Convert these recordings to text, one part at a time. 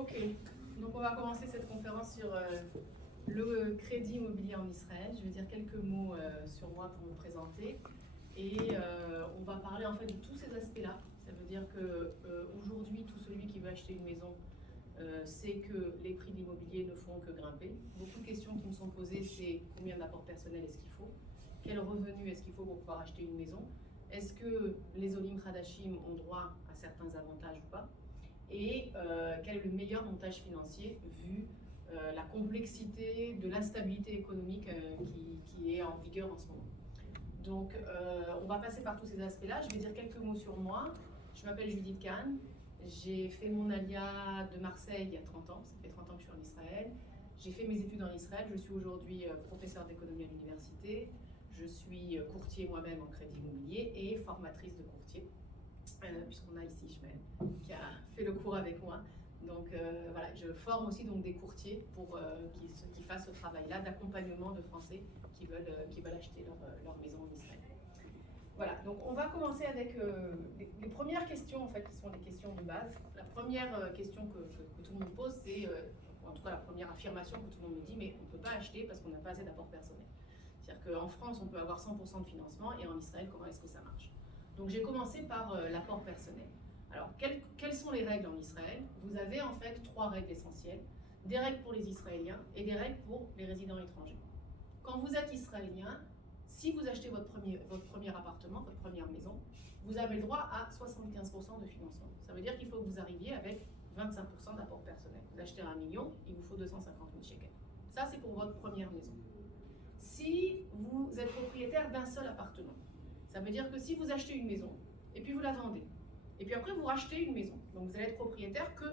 Ok, donc on va commencer cette conférence sur le crédit immobilier en Israël. Je vais dire quelques mots sur moi pour me présenter. Et on va parler en fait de tous ces aspects-là. Ça veut dire que aujourd'hui, tout celui qui veut acheter une maison sait que les prix de l'immobilier ne font que grimper. Beaucoup de questions qui me sont posées, c'est combien d'apport personnel est-ce qu'il faut? Quel revenu est-ce qu'il faut pour pouvoir acheter une maison? Est-ce que les Olim Khadashim ont droit à certains avantages ou pas? Et quel est le meilleur montage financier vu la complexité de l'instabilité économique qui est en vigueur en ce moment. Donc on va passer par tous ces aspects-là. Je vais dire quelques mots sur moi. Je m'appelle Judith Kahn. J'ai fait mon alia de Marseille il y a 30 ans. Ça fait 30 ans que je suis en Israël. J'ai fait mes études en Israël. Je suis aujourd'hui professeure d'économie à l'université. Je suis courtier moi-même en crédit immobilier et formatrice de courtier. Puisqu'on a ici Ishmael qui a fait le cours avec moi. Donc voilà, je forme aussi donc, des courtiers pour qui fassent ce travail-là d'accompagnement de Français qui veulent acheter leur maison en Israël. Voilà, donc on va commencer avec les premières questions en fait qui sont des questions de base. La première question que tout le monde pose, c'est, en tout cas la première affirmation que tout le monde me dit, mais on ne peut pas acheter parce qu'on n'a pas assez d'apport personnel. C'est-à-dire qu'en France, on peut avoir 100% de financement et en Israël, comment est-ce que ça marche? Donc j'ai commencé par l'apport personnel. Alors quelles sont les règles en Israël? Vous avez en fait 3 règles essentielles. Des règles pour les Israéliens et des règles pour les résidents étrangers. Quand vous êtes Israélien, si vous achetez votre premier appartement, votre première maison, vous avez le droit à 75% de financement. Ça veut dire qu'il faut que vous arriviez avec 25% d'apport personnel. Vous achetez 1 million, il vous faut 250 000 shekels. Ça c'est pour votre première maison. Si vous êtes propriétaire d'un seul appartement, ça veut dire que si vous achetez une maison, et puis vous la vendez, et puis après vous rachetez une maison, donc vous allez être propriétaire que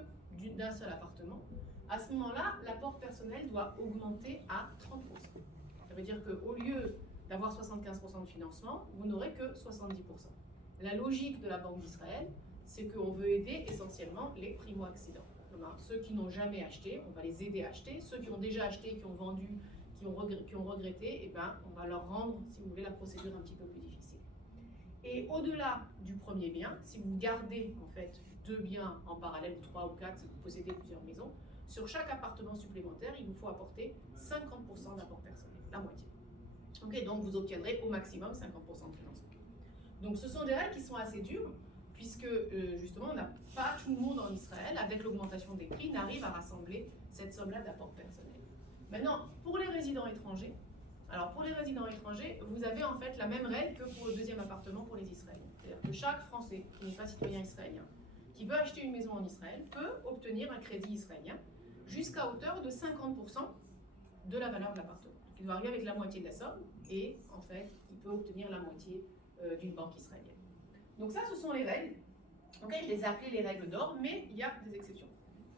d'un seul appartement, à ce moment-là, l'apport personnel doit augmenter à 30%. Ça veut dire qu'au lieu d'avoir 75% de financement, vous n'aurez que 70%. La logique de la Banque d'Israël, c'est qu'on veut aider essentiellement les primo-accédants. Ceux qui n'ont jamais acheté, on va les aider à acheter. Ceux qui ont déjà acheté, qui ont vendu, qui ont regretté, eh ben, on va leur rendre, si vous voulez, la procédure un petit peu plus difficile. Et au-delà du premier bien, si vous gardez en fait 2 biens en parallèle, ou 3 ou 4, si vous possédez plusieurs maisons, sur chaque appartement supplémentaire, il vous faut apporter 50% d'apport personnel, la moitié. Okay, donc vous obtiendrez au maximum 50% de financement. Donc ce sont des règles qui sont assez dures, puisque justement on n'a pas tout le monde en Israël, avec l'augmentation des prix, n'arrive à rassembler cette somme-là d'apport personnel. Maintenant, pour les résidents étrangers, alors pour les résidents étrangers, vous avez en fait la même règle que pour le deuxième appartement pour les Israéliens. C'est-à-dire que chaque Français qui n'est pas citoyen israélien, qui veut acheter une maison en Israël, peut obtenir un crédit israélien jusqu'à hauteur de 50% de la valeur de l'appartement. Il doit arriver avec la moitié de la somme et en fait, il peut obtenir la moitié d'une banque israélienne. Donc ça, ce sont les règles. Okay, je les ai appelées les règles d'or, mais il y a des exceptions.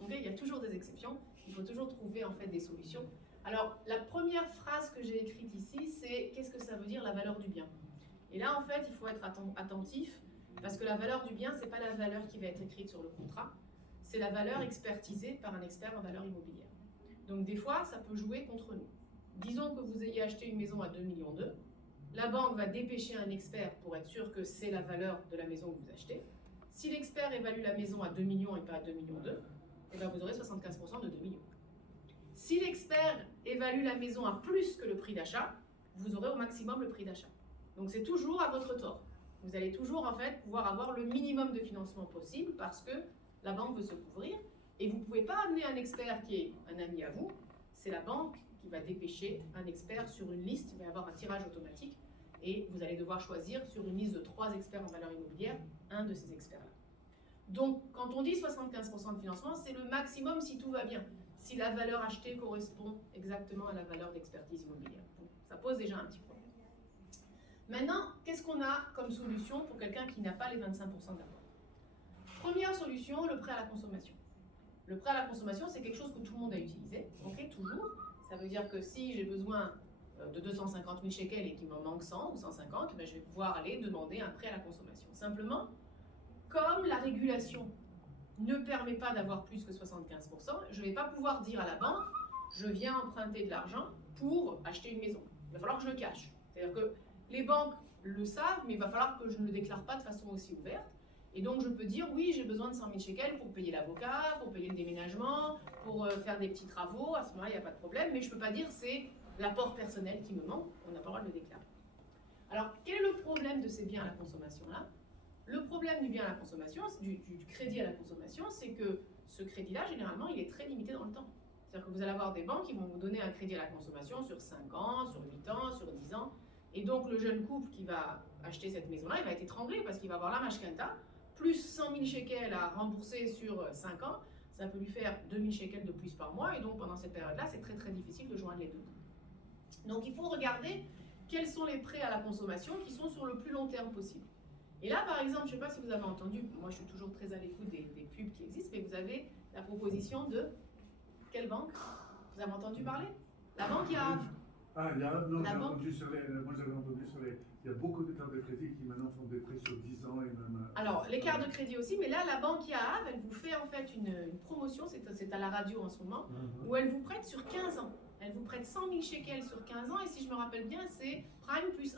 Okay, il y a toujours des exceptions. Il faut toujours trouver en fait des solutions. Alors, la première phrase que j'ai écrite ici, c'est qu'est-ce que ça veut dire la valeur du bien? Et là, en fait, il faut être attentif parce que la valeur du bien, ce n'est pas la valeur qui va être écrite sur le contrat, c'est la valeur expertisée par un expert en valeur immobilière. Donc, des fois, ça peut jouer contre nous. Disons que vous ayez acheté une maison à 2,2 millions, la banque va dépêcher un expert pour être sûr que c'est la valeur de la maison que vous achetez. Si l'expert évalue la maison à 2 millions et pas à 2,2 millions, eh bien vous aurez 75% de 2 millions. Si l'expert évalue la maison à plus que le prix d'achat, vous aurez au maximum le prix d'achat. Donc c'est toujours à votre tort. Vous allez toujours en fait pouvoir avoir le minimum de financement possible parce que la banque veut se couvrir et vous ne pouvez pas amener un expert qui est un ami à vous, c'est la banque qui va dépêcher un expert sur une liste, il va y avoir un tirage automatique et vous allez devoir choisir sur une liste de 3 experts en valeur immobilière, un de ces experts-là. Donc quand on dit 75% de financement, c'est le maximum si tout va bien. Si la valeur achetée correspond exactement à la valeur d'expertise immobilière. Donc, ça pose déjà un petit problème. Maintenant, qu'est-ce qu'on a comme solution pour quelqu'un qui n'a pas les 25% d'apport? Première solution, le prêt à la consommation. Le prêt à la consommation, c'est quelque chose que tout le monde a utilisé, okay, toujours. Ça veut dire que si j'ai besoin de 250 000 shekels et qu'il m'en manque 100 ou 150, ben je vais pouvoir aller demander un prêt à la consommation. Simplement, comme la régulation ne permet pas d'avoir plus que 75%, je ne vais pas pouvoir dire à la banque, je viens emprunter de l'argent pour acheter une maison. Il va falloir que je le cache. C'est-à-dire que les banques le savent, mais il va falloir que je ne le déclare pas de façon aussi ouverte. Et donc je peux dire, oui, j'ai besoin de 100 000 shekels pour payer l'avocat, pour payer le déménagement, pour faire des petits travaux, à ce moment-là, il n'y a pas de problème, mais je ne peux pas dire c'est l'apport personnel qui me manque, on n'a pas le droit de le déclarer. Alors, quel est le problème de ces biens à la consommation-là? Le problème du bien à la consommation, du crédit à la consommation, c'est que ce crédit-là, généralement, il est très limité dans le temps. C'est-à-dire que vous allez avoir des banques qui vont vous donner un crédit à la consommation sur 5 ans, sur 8 ans, sur 10 ans. Et donc, le jeune couple qui va acheter cette maison-là, il va être étranglé parce qu'il va avoir la mashkenta, plus 100 000 shekels à rembourser sur 5 ans. Ça peut lui faire 2 000 shekels de plus par mois. Et donc, pendant cette période-là, c'est très, très difficile de joindre les deux. Donc, il faut regarder quels sont les prêts à la consommation qui sont sur le plus long terme possible. Et là, par exemple, je ne sais pas si vous avez entendu, moi je suis toujours très à l'écoute des pubs qui existent, mais vous avez la proposition de quelle banque? Vous avez entendu parler? La banque Yahv. Ah, Yahv, non, j'ai entendu sur les. Moi j'avais entendu sur les. Il y a beaucoup de cartes de crédit qui maintenant font des prêts sur 10 ans et même. Alors, les cartes de crédit aussi, mais là, la banque Yahv, elle vous fait en fait une promotion, c'est à la radio en ce moment, où elle vous prête sur 15 ans. Elle vous prête 100 000 shekels sur 15 ans, et si je me rappelle bien, c'est prime plus 1%.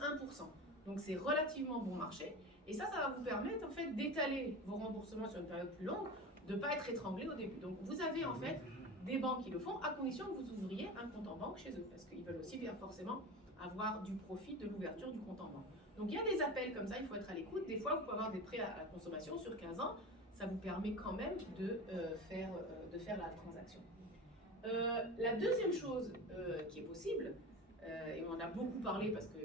Donc c'est relativement bon marché. Et ça va vous permettre en fait d'étaler vos remboursements sur une période plus longue, de ne pas être étranglé au début. Donc vous avez en fait des banques qui le font, à condition que vous ouvriez un compte en banque chez eux, parce qu'ils veulent aussi bien forcément avoir du profit de l'ouverture du compte en banque. Donc il y a des appels comme ça, il faut être à l'écoute. Des fois, vous pouvez avoir des prêts à la consommation sur 15 ans, ça vous permet quand même de faire la transaction. La deuxième chose qui est possible, et on en a beaucoup parlé parce que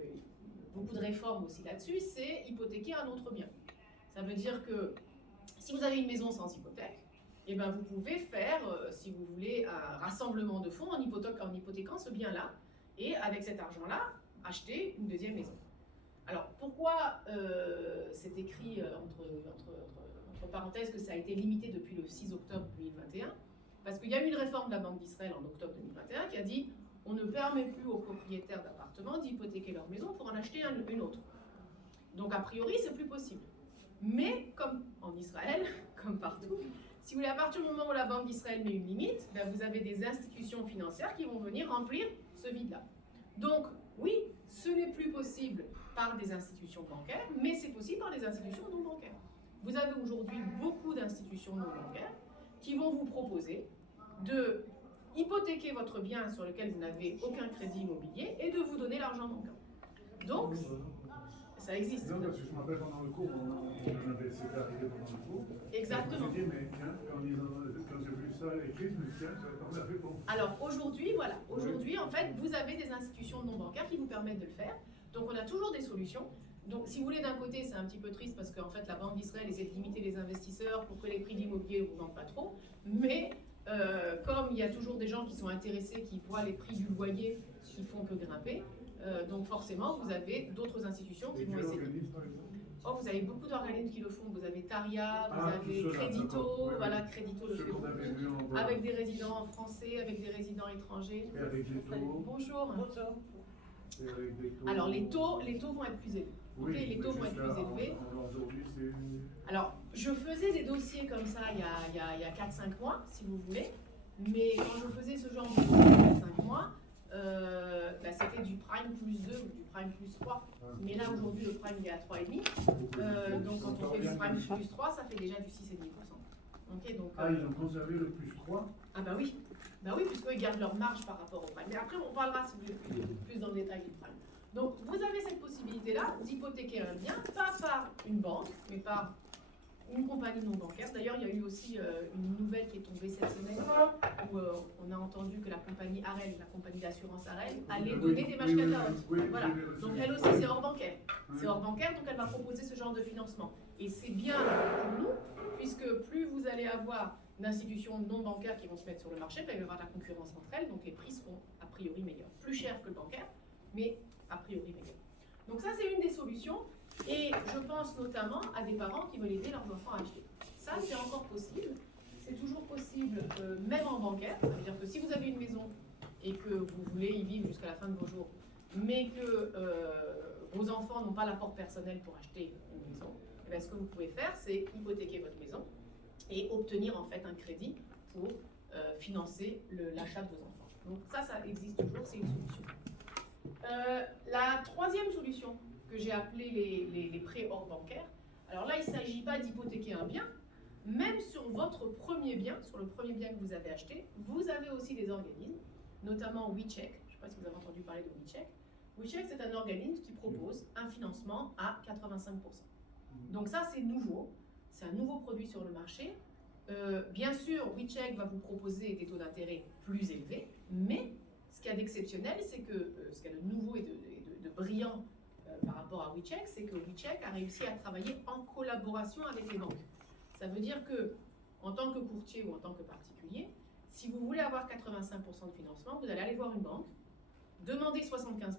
beaucoup de réformes aussi là-dessus, c'est hypothéquer un autre bien. Ça veut dire que si vous avez une maison sans hypothèque, eh ben vous pouvez faire, si vous voulez, un rassemblement de fonds en hypothéquant ce bien-là, et avec cet argent-là, acheter une deuxième maison. Alors pourquoi c'est écrit entre parenthèses que ça a été limité depuis le 6 octobre 2021? Parce qu'il y a eu une réforme de la Banque d'Israël en octobre 2021 qui a dit on ne permet plus aux propriétaires d'appartements d'hypothéquer leur maison pour en acheter une autre. Donc a priori, c'est plus possible. Mais comme en Israël, comme partout, si vous voulez, à partir du moment où la Banque d'Israël met une limite, ben vous avez des institutions financières qui vont venir remplir ce vide-là. Donc oui, ce n'est plus possible par des institutions bancaires, mais c'est possible par des institutions non bancaires. Vous avez aujourd'hui beaucoup d'institutions non bancaires qui vont vous proposer de hypothéquer votre bien sur lequel vous n'avez aucun crédit immobilier et de vous donner l'argent manquant. Donc, ça existe. Non, parce que je me rappelle pendant le cours, on avait essayé d'arriver pendant le cours. Exactement. Je me suis dit, mais tiens, quand j'ai vu ça écrit, je me suis dit, tiens, j'avais pas la réponse. Alors aujourd'hui, voilà. Aujourd'hui, en fait, vous avez des institutions non bancaires qui vous permettent de le faire. Donc on a toujours des solutions. Donc si vous voulez, d'un côté, c'est un petit peu triste parce qu'en fait, la Banque d'Israël essaie de limiter les investisseurs pour que les prix de l'immobilier ne augmentent pas trop. Mais comme il y a toujours des gens qui sont intéressés, qui voient les prix du loyer qui font que grimper, donc forcément, vous avez d'autres institutions qui vont essayer. Oh, vous avez beaucoup d'organismes qui le font. Vous avez Taria, vous avez Crédito, voilà, Crédito le fait beaucoup, avec des résidents français, avec des résidents étrangers. Et avec les taux. Bonjour. Et avec des taux. Alors les taux vont être plus élevés. Oui, okay, les taux vont être plus élevés. Aujourd'hui, c'est. Alors, je faisais des dossiers comme ça il y a 4-5 mois, si vous voulez. Mais quand je faisais ce genre de dossier il y a 5 mois, c'était du prime plus 2 ou du prime plus 3. Mais là, aujourd'hui, le prime il est à 3,5. Donc, quand on fait du prime plus 3, ça fait déjà du 6,5%. Okay, donc, ils ont conservé le plus 3? Ah bah oui. Bah oui, puisqu'ils gardent leur marge par rapport au prime. Mais après, on parlera si vous voulez plus dans le détail du prime. Donc, vous avez cette possibilité-là d'hypothéquer un bien, pas par une banque, mais par une compagnie non bancaire. D'ailleurs, il y a eu aussi une nouvelle qui est tombée cette semaine où on a entendu que la compagnie Harel, la compagnie d'assurance Harel, allait donner des mashkataot. Voilà. Donc, elle aussi, c'est hors bancaire. C'est hors bancaire, donc elle va proposer ce genre de financement. Et c'est bien pour nous, puisque plus vous allez avoir d'institutions non bancaires qui vont se mettre sur le marché, il y aura de la concurrence entre elles, donc les prix seront a priori meilleurs. Plus chers que le bancaire, mais a priori meilleurs. Donc ça, c'est une des solutions. Et je pense notamment à des parents qui veulent aider leurs enfants à acheter. Ça, c'est encore possible. C'est toujours possible, même en bancaire. Ça veut dire que si vous avez une maison et que vous voulez y vivre jusqu'à la fin de vos jours, mais que vos enfants n'ont pas l'apport personnel pour acheter une maison, eh bien, ce que vous pouvez faire, c'est hypothéquer votre maison et obtenir en fait un crédit pour financer l'achat de vos enfants. Donc ça existe toujours, c'est une solution. La troisième solution que j'ai appelée les prêts hors bancaires, Alors là, il ne s'agit pas d'hypothéquer un bien. Même sur votre premier bien, sur le premier bien que vous avez acheté, vous avez aussi des organismes, notamment WeCheck. Je ne sais pas si vous avez entendu parler de WeCheck. WeCheck, c'est un organisme qui propose un financement à 85%. Donc ça, c'est nouveau. C'est un nouveau produit sur le marché. Bien sûr, WeCheck va vous proposer des taux d'intérêt plus élevés, mais ce qu'il y a d'exceptionnel, c'est que ce qu'il y a de nouveau et de brillant par rapport à WeCheck, c'est que WeCheck a réussi à travailler en collaboration avec les banques. Ça veut dire que, en tant que courtier ou en tant que particulier, si vous voulez avoir 85% de financement, vous allez aller voir une banque, demander 75%,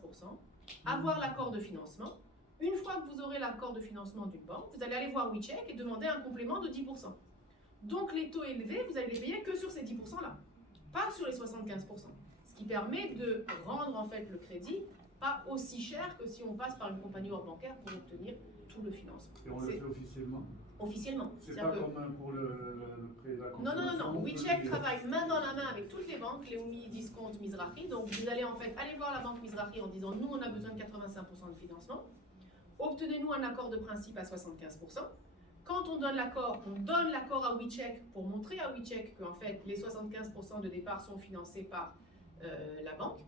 avoir l'accord de financement. Une fois que vous aurez l'accord de financement d'une banque, vous allez aller voir WeCheck et demander un complément de 10%. Donc les taux élevés, vous allez les payer que sur ces 10%-là, pas sur les 75%. Ce qui permet de rendre en fait le crédit pas aussi cher que si on passe par une compagnie hors bancaire pour obtenir tout le financement. Et on le fait officiellement? Officiellement. C'est pas comme pour le prêt de la consommation? Non. WeCheck travaille main dans la main avec toutes les banques, Leumi, Discount, Mizrahi. Donc vous allez en fait aller voir la banque Mizrahi en disant nous on a besoin de 85% de financement. Obtenez-nous un accord de principe à 75%. Quand on donne l'accord à WeCheck pour montrer à WeCheck qu'en fait les 75% de départ sont financés par la banque.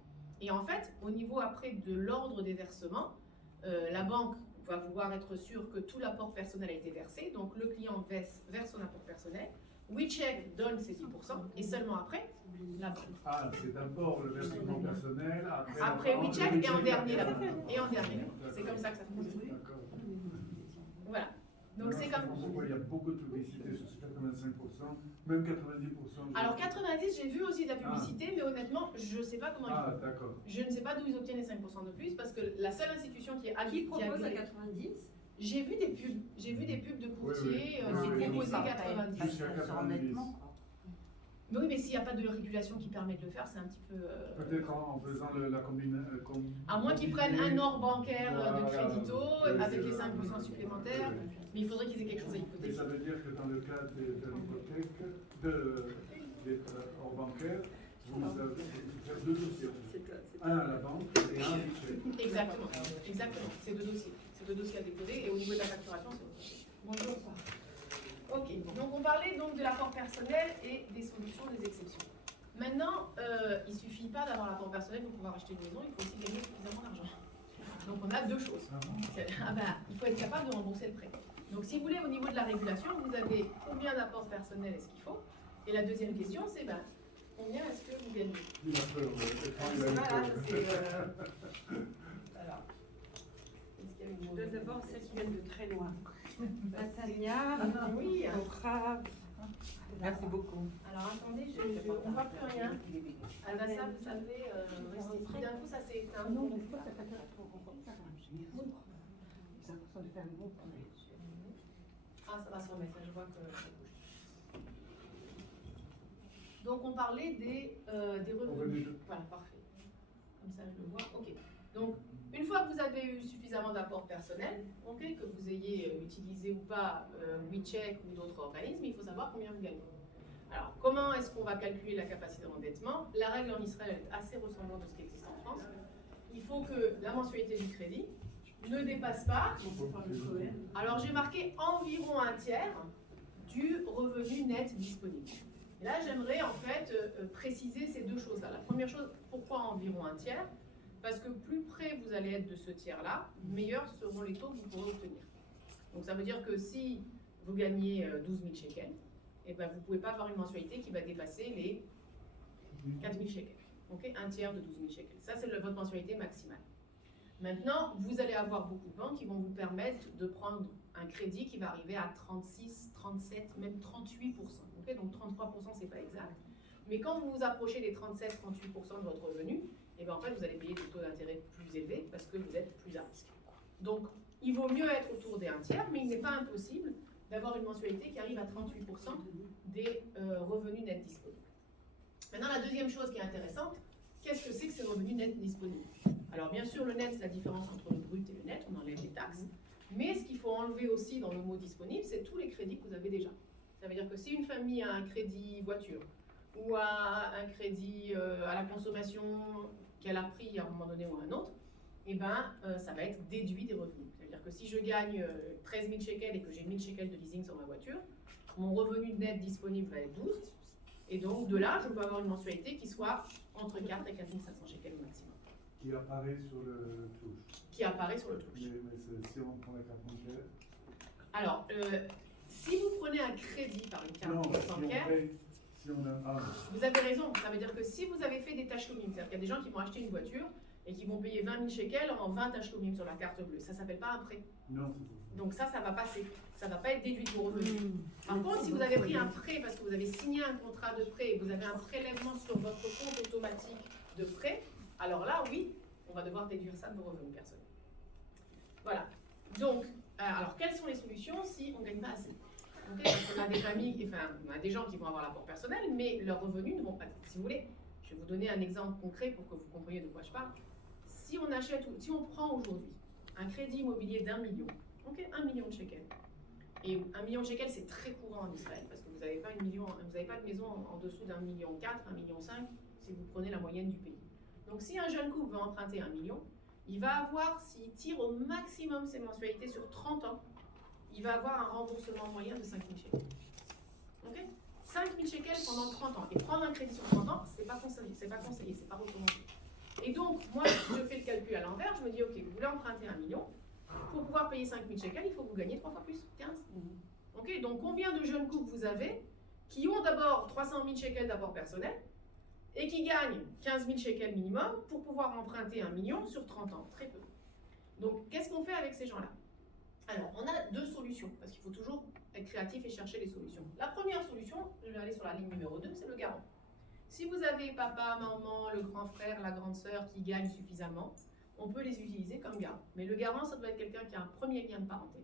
Et en fait, au niveau après de l'ordre des versements, la banque va vouloir être sûr que tout l'apport personnel a été versé, donc le client verse son apport personnel, WeCheck donne ses 10% et seulement après, la banque. Ah, c'est d'abord le versement personnel, après WeCheck et en dernier la banque. C'est comme ça que ça fonctionne. D'accord. Voilà. Donc c'est comme... Pourquoi il y a beaucoup de publicité sur ces 85%, même 90%. Alors 90, j'ai vu aussi de la publicité, mais honnêtement, je ne sais pas comment ils font. D'accord. Je ne sais pas d'où ils obtiennent les 5% de plus, parce que la seule institution qui est Qui propose à 90? J'ai vu des pubs de courtiers qui proposaient 90. Jusqu'à 90. Mais oui, mais s'il n'y a pas de régulation qui permet de le faire, c'est un petit peu... Peut-être en faisant la combinaison... À moins qu'ils prennent un ordre bancaire de crédito avec les 5% supplémentaires, mais il faudrait qu'ils aient quelque chose à hypothéquer. Et ça veut dire que dans le cas de l'hypothèque, des hors bancaires, vous avez faire deux dossiers. Un à la banque et un à WeCheck. Exactement. C'est deux dossiers à déposer et au niveau de la facturation, c'est autre chose. Bonjour. Ok, donc on parlait donc de l'apport personnel et des solutions, des exceptions. Maintenant, il ne suffit pas d'avoir l'apport personnel pour pouvoir acheter une maison, il faut aussi gagner suffisamment d'argent. Donc on a deux choses. Il faut être capable de rembourser le prêt. Donc si vous voulez, au niveau de la régulation, vous avez combien d'apports personnels est-ce qu'il faut? Et la deuxième question, c'est combien est-ce que vous gagnez? Il a peur, Alors, je donne d'abord celles qui viennent de très loin. Tania, oui. Merci beaucoup. Alors attendez, on ne voit plus rien. Alvassa, vous savez, restez. D'un coup, ça s'est éteint. Non, mais ça peut être Ah, ça va se remettre, je vois que ça bouge. Donc on parlait des revenus. Voilà, parfait. Comme ça, je le vois. Ok. Donc, une fois que vous avez eu suffisamment d'apports personnels, que vous ayez utilisé ou pas WeCheck ou d'autres organismes, il faut savoir combien vous gagnez. Alors, comment est-ce qu'on va calculer la capacité d'endettement? La règle en Israël est assez ressemblante de ce qui existe en France. Il faut que la mensualité du crédit ne dépasse pas. Alors, j'ai marqué environ un tiers du revenu net disponible. Et là, j'aimerais en fait préciser ces deux choses-là. La première chose, pourquoi environ un tiers? Parce que plus près vous allez être de ce tiers-là, meilleurs seront les taux que vous pourrez obtenir. Donc ça veut dire que si vous gagnez 12 000 shekels, eh ben, vous ne pouvez pas avoir une mensualité qui va dépasser les 4 000 shekels. Un tiers de 12 000 shekels. Ça, c'est votre mensualité maximale. Maintenant, vous allez avoir beaucoup de banques qui vont vous permettre de prendre un crédit qui va arriver à 36, 37, même 38%. Donc 33%, ce n'est pas exact. Mais quand vous vous approchez des 37-38% de votre revenu, et bien en fait, vous allez payer des taux d'intérêt plus élevés parce que vous êtes plus à risque. Donc, il vaut mieux être autour des 1 tiers, mais il n'est pas impossible d'avoir une mensualité qui arrive à 38% des revenus nets disponibles. Maintenant, la deuxième chose qui est intéressante, qu'est-ce que c'est que ces revenus nets disponibles? Alors, bien sûr, le net, c'est la différence entre le brut et le net, on enlève les taxes. Mais ce qu'il faut enlever aussi dans le mot disponible, c'est tous les crédits que vous avez déjà. Ça veut dire que si une famille a un crédit voiture, ou a un crédit à la consommation qu'elle a pris à un moment donné ou à un autre, eh ben, ça va être déduit des revenus. veut dire que si je gagne 13 000 shekels et que j'ai 1 000 shekels de leasing sur ma voiture, mon revenu net disponible va être 12. Et donc, de là, je peux avoir une mensualité qui soit entre 4 et 4 500 shekels au maximum. Qui apparaît sur le touche. Qui apparaît sur le touche. Mais si on prend la carte bancaire. Alors, si vous prenez un crédit par une carte bancaire, si on a, vous avez raison. Ça veut dire que si vous avez fait des tachloumim, c'est-à-dire qu'il y a des gens qui vont acheter une voiture et qui vont payer 20 000 shekels en 20 tachloumim sur la carte bleue. Ça ne s'appelle pas un prêt. Non, donc ça va passer. Ça ne va pas être déduit de vos revenus. Par contre, si vous avez pris un prêt parce que vous avez signé un contrat de prêt et vous avez un prélèvement sur votre compte automatique de prêt, alors là, oui, on va devoir déduire ça de vos revenus personnels. Voilà. Donc, alors quelles sont les solutions si on ne gagne pas assez? Parce qu'on a des familles, enfin, on a des gens qui vont avoir l'apport personnel, mais leurs revenus ne vont pas. Si vous voulez, je vais vous donner un exemple concret pour que vous compreniez de quoi je parle. Si on prend aujourd'hui un crédit immobilier d'1 million, 1 million de shekels. Et 1 million de shekels, c'est très courant en Israël, parce que vous n'avez pas, pas de maison en dessous d'1,4 million, 1,5 million, si vous prenez la moyenne du pays. Donc si un jeune couple veut emprunter 1 million, il va avoir, s'il tire au maximum ses mensualités sur 30 ans, il va avoir un remboursement moyen de 5 000 shekels. 5 000 shekels pendant 30 ans. Et prendre un crédit sur 30 ans, c'est pas conseillé, c'est pas recommandé. Et donc, moi, si je fais le calcul à l'envers, je me dis, ok, vous voulez emprunter 1 million, pour pouvoir payer 5 000 shekels, il faut que vous gagniez 3 fois plus, 15. Donc combien de jeunes couples vous avez qui ont d'abord 300 000 shekels d'apport personnel et qui gagnent 15 000 shekels minimum pour pouvoir emprunter 1 million sur 30 ans? Très peu. Donc, qu'est-ce qu'on fait avec ces gens-là? Alors, on a deux solutions, parce qu'il faut toujours être créatif et chercher les solutions. La première solution, je vais aller sur la ligne numéro 2, c'est le garant. Si vous avez papa, maman, le grand frère, la grande sœur qui gagnent suffisamment, on peut les utiliser comme garant. Mais le garant, ça doit être quelqu'un qui a un premier lien de parenté.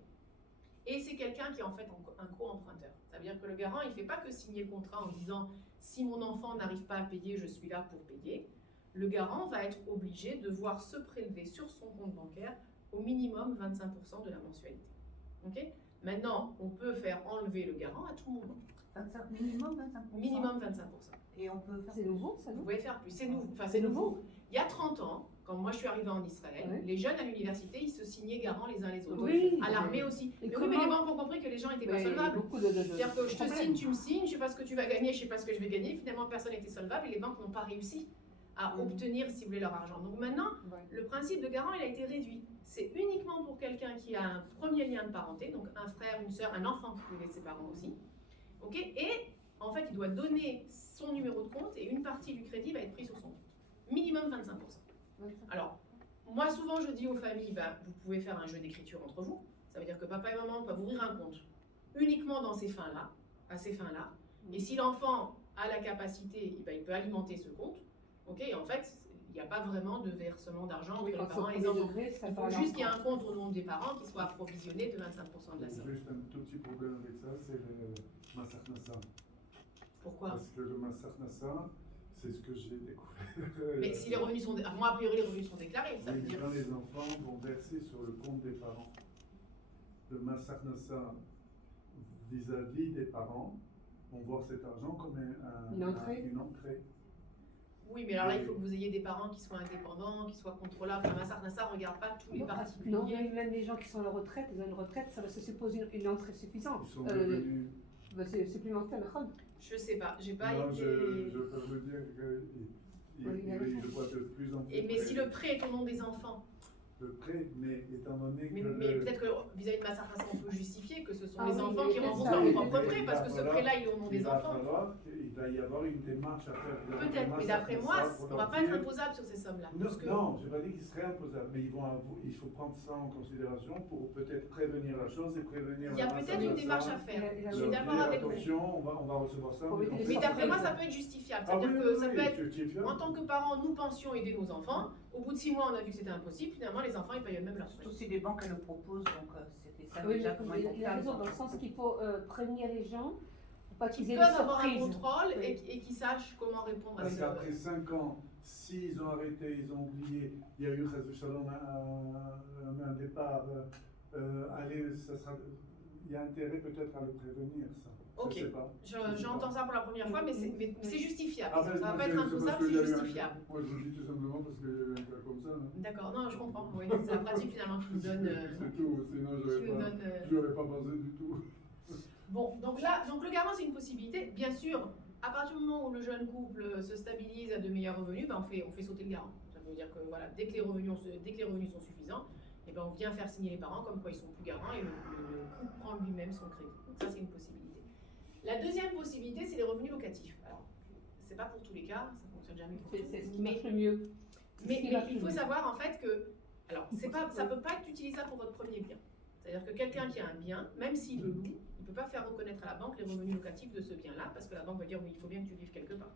Et c'est quelqu'un qui est en fait un co-emprunteur. Ça veut dire que le garant, il ne fait pas que signer le contrat en disant « si mon enfant n'arrive pas à payer, je suis là pour payer ». Le garant va être obligé de voir se prélever sur son compte bancaire au minimum 25% de la mensualité. Maintenant, on peut faire enlever le garant à tout moment. Minimum 25%. Minimum 25%. Et on peut faire C'est nouveau, ça, non? Vous pouvez faire plus. C'est nouveau. Enfin, c'est nouveau. Il y a 30 ans, quand moi je suis arrivée en Israël, les jeunes à l'université, ils se signaient garants les uns les autres. Oui. À l'armée aussi. Mais oui, mais les banques ont compris que les gens n'étaient pas solvables. C'est-à-dire que je te signe, tu me signes, je ne sais pas ce que tu vas gagner, je ne sais pas ce que je vais gagner. Finalement, personne n'était solvable et les banques n'ont pas réussi à obtenir, si vous voulez, leur argent. Donc maintenant, le principe de garant, il a été réduit. C'est uniquement pour quelqu'un qui a un premier lien de parenté, donc un frère, une sœur, un enfant qui peut aider ses parents aussi. Et en fait, il doit donner son numéro de compte et une partie du crédit va être prise sur son compte. Minimum 25%. Alors, moi souvent je dis aux familles, vous pouvez faire un jeu d'écriture entre vous. Ça veut dire que papa et maman peuvent ouvrir un compte uniquement dans ces fins-là, à ces fins-là. Et si l'enfant a la capacité, il peut alimenter ce compte. Et en fait, il n'y a pas vraiment de versement d'argent entre les parents et les enfants. Il faut juste qu'il y ait un compte au nom des parents qui soit approvisionné de 25% de la somme. Juste un tout petit problème avec ça, c'est le Massar Nassa. Pourquoi? Parce que le Massar Nassa, c'est ce que j'ai découvert. Mais si les revenus sont... Moi, a priori, les revenus sont déclarés. Ça veut dire... Quand les enfants vont verser sur le compte des parents, le Massar Nassa vis-à-vis des parents, on voit cet argent comme une entrée. Oui, mais alors là, il faut que vous ayez des parents qui soient indépendants, qui soient contrôlables. Enfin, Massar Nassa ne regarde pas tous les particuliers. Non, même les gens qui sont à la retraite, ils ont une retraite, ça suppose une entrée suffisante. Ils sont devenus... c'est supplémentaire, le khum. Je sais pas, j'ai pas non, été... je peux vous dire qu'il le voit de plus en plus. Mais si le prêt est au nom des enfants, le prêt, mais étant donné que... Mais peut-être que vis-à-vis de Massar Nassa, on peut justifier que ce sont les enfants qui remboursent leur propre prêt, parce que ce prêt-là, il est au nom des enfants. Il va y avoir une démarche à faire. Peut-être, mais d'après moi, on ne va pas être imposable sur ces sommes-là. Non, je n'ai pas dit qu'il serait imposable, mais il faut prendre ça en considération pour peut-être prévenir la chose et prévenir... Il y a peut-être une démarche à faire. Je suis d'accord avec vous. Attention, on va recevoir ça. Mais d'après moi, ça peut être justifiable. C'est-à-dire que ça peut être, en tant que parents, nous pensions aider nos enfants. Au bout de 6 mois, on a vu que c'était impossible. Finalement, les enfants, ils payent eux-mêmes leurs frais. Surtout si les banques elles le proposent, donc c'était ça Oui, déjà. Comment ils vont il a faire, raison, dans le sens qu'il faut prévenir les gens pour pas Qui qu'ils aient peuvent des avoir un surprises. contrôle et qui sachent comment répondre à Parce ça. qu'après 5 ans, s'ils ont arrêté, ils ont oublié, il y a eu un départ, il y a intérêt peut-être à le prévenir, ça. Ok, Je sais pas. j'entends ça pour la première fois, mais c'est justifiable. Ah, ça ben, va moi, pas être c'est imposable, parce que c'est il y a eu un- justifiable. Moi, je vous le dis tout simplement parce qu'il y a eu un cas comme ça. Hein. D'accord, non, je comprends. Oui, c'est la pratique finalement qui nous donne. C'est tout, sinon j'aurais pas pensé du tout. Bon, donc le garant, c'est une possibilité. Bien sûr, à partir du moment où le jeune couple se stabilise à de meilleurs revenus, ben, on fait sauter le garant. Ça veut dire que voilà, dès que les revenus sont suffisants, et ben, on vient faire signer les parents comme quoi ils sont plus garants et le couple prend lui-même son crédit. Donc ça, c'est une possibilité. La deuxième possibilité, c'est les revenus locatifs. Alors, c'est pas pour tous les cas, ça fonctionne jamais pour C'est tout. ce qui marche le mieux. Mais il faut savoir en fait que, alors, ça ne peut pas être utilisable pour votre premier bien. C'est-à-dire que quelqu'un qui a un bien, même s'il le loue, il ne peut pas faire reconnaître à la banque les revenus locatifs de ce bien-là, parce que la banque va dire oui, il faut bien que tu vives quelque part.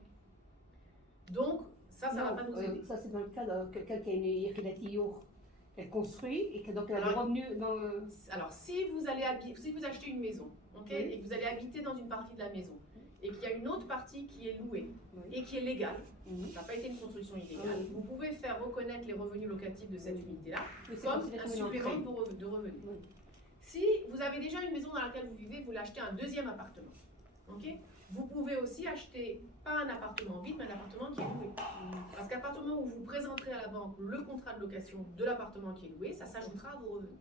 Donc, ça ne va pas nous aider. Ça, c'est dans le cas de quelqu'un qui a une irrigatio. Elle construit et que donc elle a des revenus dans. Alors, si vous achetez une maison, ok, et que vous allez habiter dans une partie de la maison, et qu'il y a une autre partie qui est louée et qui est légale, ça n'a pas été une construction illégale, vous pouvez faire reconnaître les revenus locatifs de cette unité-là comme un supplément de revenus. Si vous avez déjà une maison dans laquelle vous vivez, vous l'achetez un deuxième appartement. ok Vous pouvez aussi acheter, pas un appartement vide, mais un appartement qui est loué. Parce qu'à partir du moment où vous présenterez à la banque le contrat de location de l'appartement qui est loué, ça s'ajoutera à vos revenus.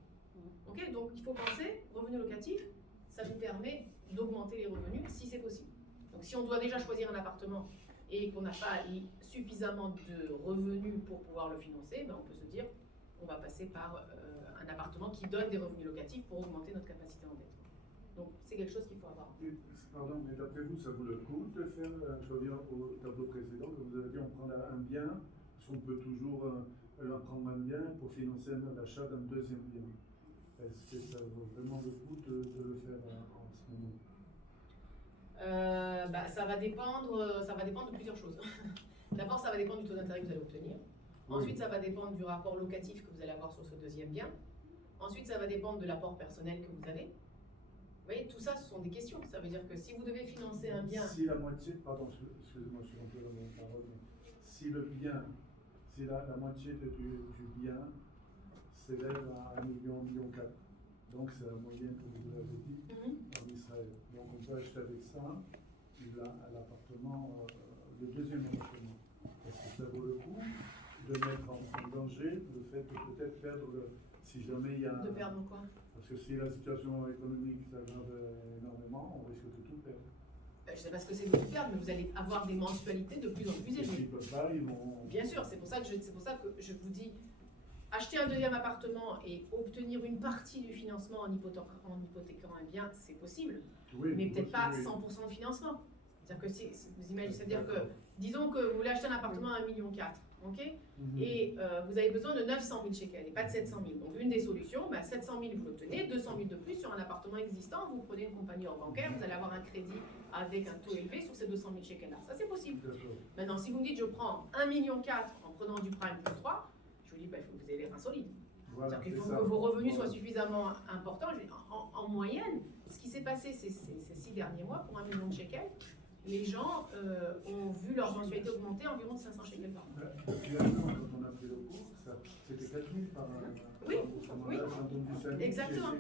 ok Donc il faut penser, revenus locatifs, ça nous permet d'augmenter les revenus si c'est possible. Donc si on doit déjà choisir un appartement et qu'on n'a pas suffisamment de revenus pour pouvoir le financer, ben on peut se dire on va passer par un appartement qui donne des revenus locatifs pour augmenter notre capacité d'endettement. Donc c'est quelque chose qu'il faut avoir. Pardon, mais d'après vous, ça vaut le coup de faire, je reviens au tableau précédent, que vous avez dit on prend un bien, parce qu'on peut toujours prendre un bien pour financer l'achat d'un deuxième bien. Est-ce que ça vaut vraiment le coup de le faire en ce moment? Ça va dépendre de plusieurs choses. D'abord, ça va dépendre du taux d'intérêt que vous allez obtenir. Ensuite, ça va dépendre du rapport locatif que vous allez avoir sur ce deuxième bien. Ensuite, ça va dépendre de l'apport personnel que vous avez. Vous voyez, tout ça, ce sont des questions. Ça veut dire que si vous devez financer un bien... Si la moitié, pardon, excusez-moi, je suis un peu dans mon parole, mais si le bien, si la moitié du bien s'élève à 1 million, 1,4 million, donc c'est la moyenne que vous avez dit en Israël. Donc on peut acheter avec ça l'appartement, le deuxième appartement. Est-ce que ça vaut le coup de mettre en danger le fait de peut-être perdre si jamais il y a... De perdre quoi? Parce que si la situation économique s'aggrave énormément, on risque de tout perdre. Je ne sais pas ce que c'est de tout perdre, mais vous allez avoir des mensualités de plus en plus élevées. S'ils ne peuvent pas, ils vont... Bien sûr, c'est pour ça que je vous dis, acheter un deuxième appartement et obtenir une partie du financement en hypothéquant un bien, c'est possible, oui, mais peut-être pas oui. 100% de financement. C'est-à-dire que si vous imaginez, c'est-à-dire que, disons que vous voulez acheter un appartement à 1,4 million, ok et vous avez besoin de 900 000 shekels et pas de 700 000. Donc une des solutions, 700 000 vous l'obtenez, 200 000 de plus sur un appartement existant, vous prenez une compagnie hors bancaire, vous allez avoir un crédit avec un taux élevé sur ces 200 000 shekels là. Ça c'est possible. Maintenant, si vous me dites je prends 1,4 million en prenant du prime plus 3, je vous dis il faut que vous ayez les reins solides. Voilà, c'est-à-dire qu'il faut que vos revenus soient suffisamment importants. En moyenne, ce qui s'est passé ces 6 derniers mois pour 1 million de shekels, les gens ont vu leur mensualité augmenter environ de 500 shekels par mois. Finalement, quand on a pris le cours, c'était 4 000 par Oui, oui. Exactement.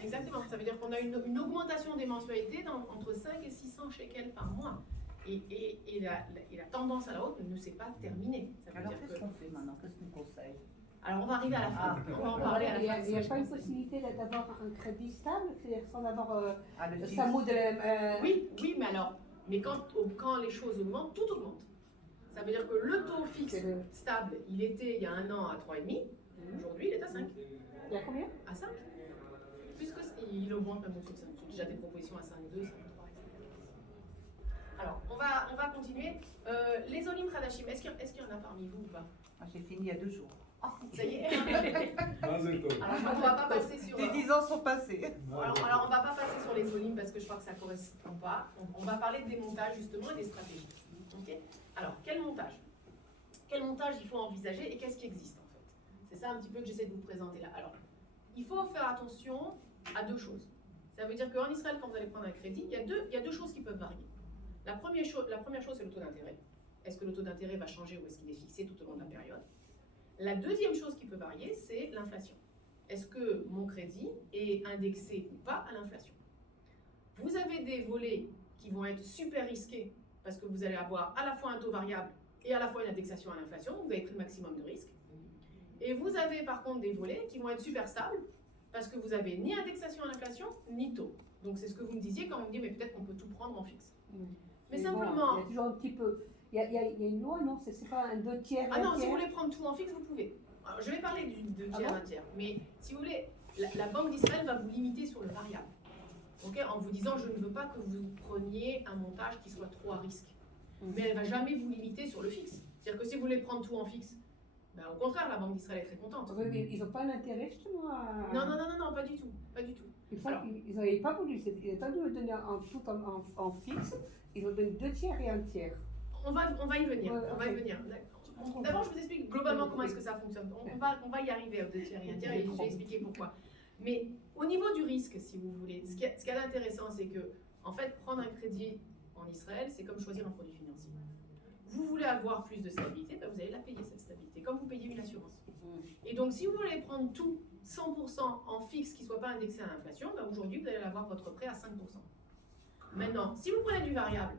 Exactement. Ça veut dire qu'on a une augmentation des mensualités entre 5 et 600 shekels par mois. Et la tendance à la hausse ne s'est pas terminée. Alors qu'est-ce qu'on fait maintenant? Qu'est-ce qu'on conseille? Alors on va arriver à la fin. On va en parler à la fin. Il n'y a pas une possibilité d'avoir un crédit stable, c'est-à-dire sans avoir le SAMU de... Oui, mais quand les choses augmentent, tout augmente. Ça veut dire que le taux fixe stable, il était il y a un an à 3,5. Aujourd'hui, il est à 5. Il y a combien? À 5. Puisque il augmente même au-dessus de 5. J'ai déjà des propositions à 5,2, 5,3, etc. Alors, on va continuer. Les Olim Khadashim, est-ce qu'il y en a parmi vous ou pas? J'ai fini il y a 2 jours. Ça y est. Alors, on va pas passer sur... Les 10 ans sont passés. Alors, on va pas passer sur les Olim parce que je crois que ça correspond pas. On va parler de démontage justement et des stratégies. Okay. Alors, quel montage? Quel montage il faut envisager et qu'est-ce qui existe en fait? C'est ça un petit peu que j'essaie de vous présenter là. Alors, il faut faire attention à 2 choses. Ça veut dire qu'en Israël, quand vous allez prendre un crédit, il y a deux choses qui peuvent varier. La première chose, c'est le taux d'intérêt. Est-ce que le taux d'intérêt va changer ou est-ce qu'il est fixé tout au long de la période? La deuxième chose qui peut varier, c'est l'inflation. Est-ce que mon crédit est indexé ou pas à l'inflation? Il Vous avez des volets qui vont être super risqués parce que vous allez avoir à la fois un taux variable et à la fois une indexation à l'inflation, vous avez pris le maximum de risque. Et vous avez par contre des volets qui vont être super stables parce que vous avez ni indexation à l'inflation, ni taux. Donc c'est ce que vous me disiez quand on me dit mais peut-être qu'on peut tout prendre en fixe. Mais simplement... Bon, il y a toujours un petit peu... Il y a une loi, non? C'est pas un 2 tiers, Ah non, un si tiers. vous voulez prendre tout en fixe, vous pouvez. Alors, je vais parler du 2 tiers, Ah bon 1 tiers. Mais si vous voulez, la Banque d'Israël va vous limiter sur le variable. Okay, en vous disant, je ne veux pas que vous preniez un montage qui soit trop à risque. Mais elle ne va jamais vous limiter sur le fixe. C'est-à-dire que si vous voulez prendre tout en fixe, ben, au contraire, la Banque d'Israël est très contente. Ils n'ont pas l'intérêt justement à... Non, pas du tout. Pas du tout. Une fois Alors- qu'ils n'avaient pas voulu, ils n'avaient pas voulu donner en tout en fixe, ils ont donné 2 tiers et 1 tiers. On va y venir. Ouais, On va y ok. venir. D'abord, je vous explique globalement comment est-ce que ça fonctionne. On va y arriver aux 2 tiers et 1 tiers et je vais expliquer pourquoi. Mais au niveau du risque, si vous voulez, ce qui est intéressant, c'est que, en fait, prendre un crédit en Israël, c'est comme choisir un produit financier. Vous voulez avoir plus de stabilité, ben vous allez la payer cette stabilité, comme vous payez une assurance. Et donc, si vous voulez prendre tout 100% en fixe qui ne soit pas indexé à l'inflation, ben aujourd'hui, vous allez avoir votre prêt à 5%. Maintenant, si vous prenez du variable,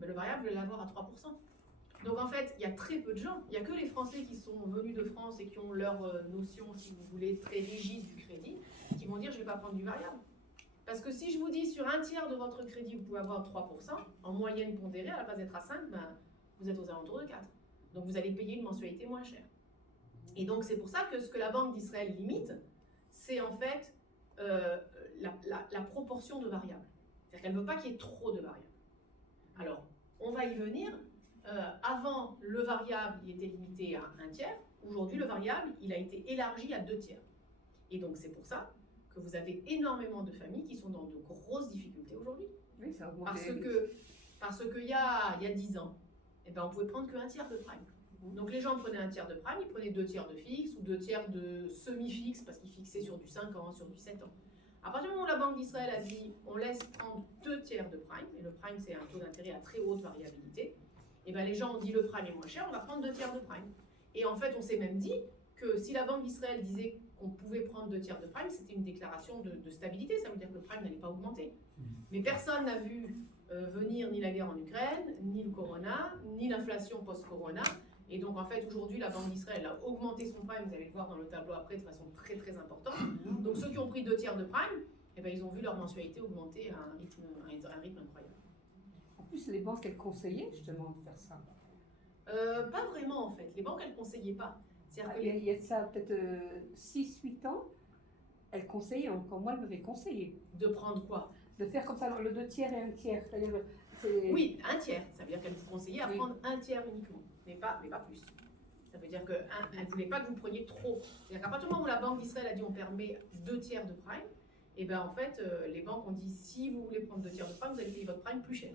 ben le variable, vous allez l'avoir à 3%. Donc en fait, il y a très peu de gens, il n'y a que les Français qui sont venus de France et qui ont leur notion, si vous voulez, très rigide du crédit, qui vont dire je ne vais pas prendre du variable. Parce que si je vous dis sur 1 tiers de votre crédit, vous pouvez avoir 3%, en moyenne pondérée, à la place d'être à 5, ben, vous êtes aux alentours de 4. Donc vous allez payer une mensualité moins chère. Et donc c'est pour ça que ce que la Banque d'Israël limite, c'est en fait la proportion de variables. C'est-à-dire qu'elle ne veut pas qu'il y ait trop de variables. Alors, on va y venir. Avant, le variable il était limité à 1 tiers. Aujourd'hui, le variable il a été élargi à 2 tiers. Et donc, c'est pour ça que vous avez énormément de familles qui sont dans de grosses difficultés aujourd'hui. Oui, ça a augmenté. Parce qu'il y a 10 ans, eh ben, on pouvait prendre que 1 tiers de prime. Donc, les gens prenaient 1 tiers de prime, ils prenaient 2 tiers de fixe ou 2 tiers de semi-fixe parce qu'ils fixaient sur du 5 ans, sur du 7 ans. À partir du moment où la Banque d'Israël a dit on laisse prendre 2 tiers de prime, et le prime c'est un taux d'intérêt à très haute variabilité, et ben les gens ont dit le prime est moins cher, on va prendre 2 tiers de prime. Et en fait, on s'est même dit que si la Banque d'Israël disait qu'on pouvait prendre 2 tiers de prime, c'était une déclaration de stabilité, ça veut dire que le prime n'allait pas augmenter. Mais personne n'a vu venir ni la guerre en Ukraine, ni le corona, ni l'inflation post-corona. Et donc en fait, aujourd'hui, la Banque d'Israël a augmenté son prime, vous allez le voir dans le tableau après, de façon très très importante. Donc ceux qui ont pris 2 tiers de prime, eh ben, ils ont vu leur mensualité augmenter à un rythme incroyable. En plus, les banques, elles conseillaient justement de faire ça. Pas vraiment en fait. Les banques, elles ne conseillaient pas. C'est-à-dire que Il y a ça peut-être 6-8 ans, elles conseillaient, encore moi, elles m'avaient conseillé. de prendre quoi? De faire comme ça, le 2 tiers et 1 tiers. C'est-à-dire, Oui, 1 tiers. Ça veut dire qu'elle vous conseillait à Oui. prendre 1 tiers uniquement, mais pas plus. Ça veut dire qu'elle ne voulait pas que vous preniez trop. C'est-à-dire qu'à partir du moment où la Banque d'Israël a dit on permet 2 tiers de prime, et ben en fait, les banques ont dit si vous voulez prendre 2 tiers de prime, vous allez payer votre prime plus cher.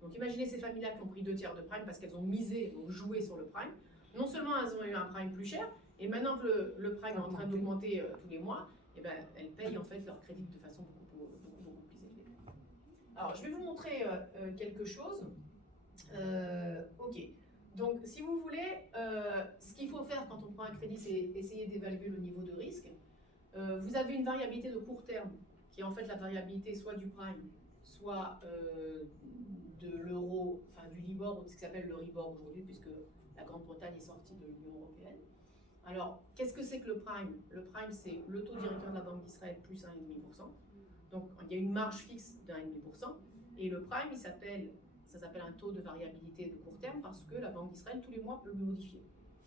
Donc imaginez ces familles-là qui ont pris 2 tiers de prime parce qu'elles ont misé, ont joué sur le prime. Non seulement elles ont eu un prime plus cher, et maintenant que le prime est en train d'augmenter tous les mois, et ben elles payent en fait leur crédit de façon beaucoup plus élevée. Alors je vais vous montrer quelque chose. Ok. Donc si vous voulez, ce qu'il faut faire quand on prend un crédit, c'est essayer d'évaluer le niveau de risque. Vous avez une variabilité de court terme, qui est en fait la variabilité soit du prime, soit de l'euro, enfin du Libor, ou ce qui s'appelle le Ribor aujourd'hui, puisque la Grande-Bretagne est sortie de l'Union européenne. Alors, qu'est-ce que c'est que le prime? Le prime, c'est le taux directeur de la Banque d'Israël plus 1,5%. Donc, il y a une marge fixe d'1,5%. Et le prime, ça s'appelle un taux de variabilité de court terme parce que la Banque d'Israël, tous les mois, peut le modifier.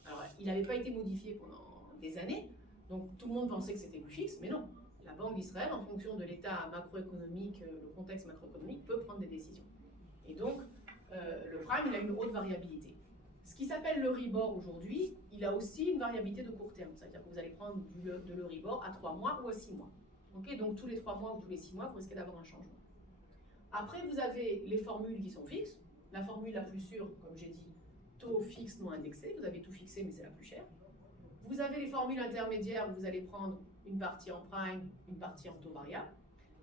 Alors, il n'avait pas été modifié pendant des années, donc tout le monde pensait que c'était du fixe, mais non. La Banque d'Israël, en fonction de l'état macroéconomique, le contexte macroéconomique, peut prendre des décisions. Et donc, le prime, il a une haute variabilité. Ce qui s'appelle le Ribor aujourd'hui, il a aussi une variabilité de court terme. C'est-à-dire que vous allez prendre de l'Euribor à 3 mois ou à 6 mois. Okay, donc tous les 3 mois ou tous les 6 mois, vous risquez d'avoir un changement. Après, vous avez les formules qui sont fixes. La formule la plus sûre, comme j'ai dit, taux fixe non indexé. Vous avez tout fixé, mais c'est la plus chère. Vous avez les formules intermédiaires où vous allez prendre une partie en prime, une partie en taux variable.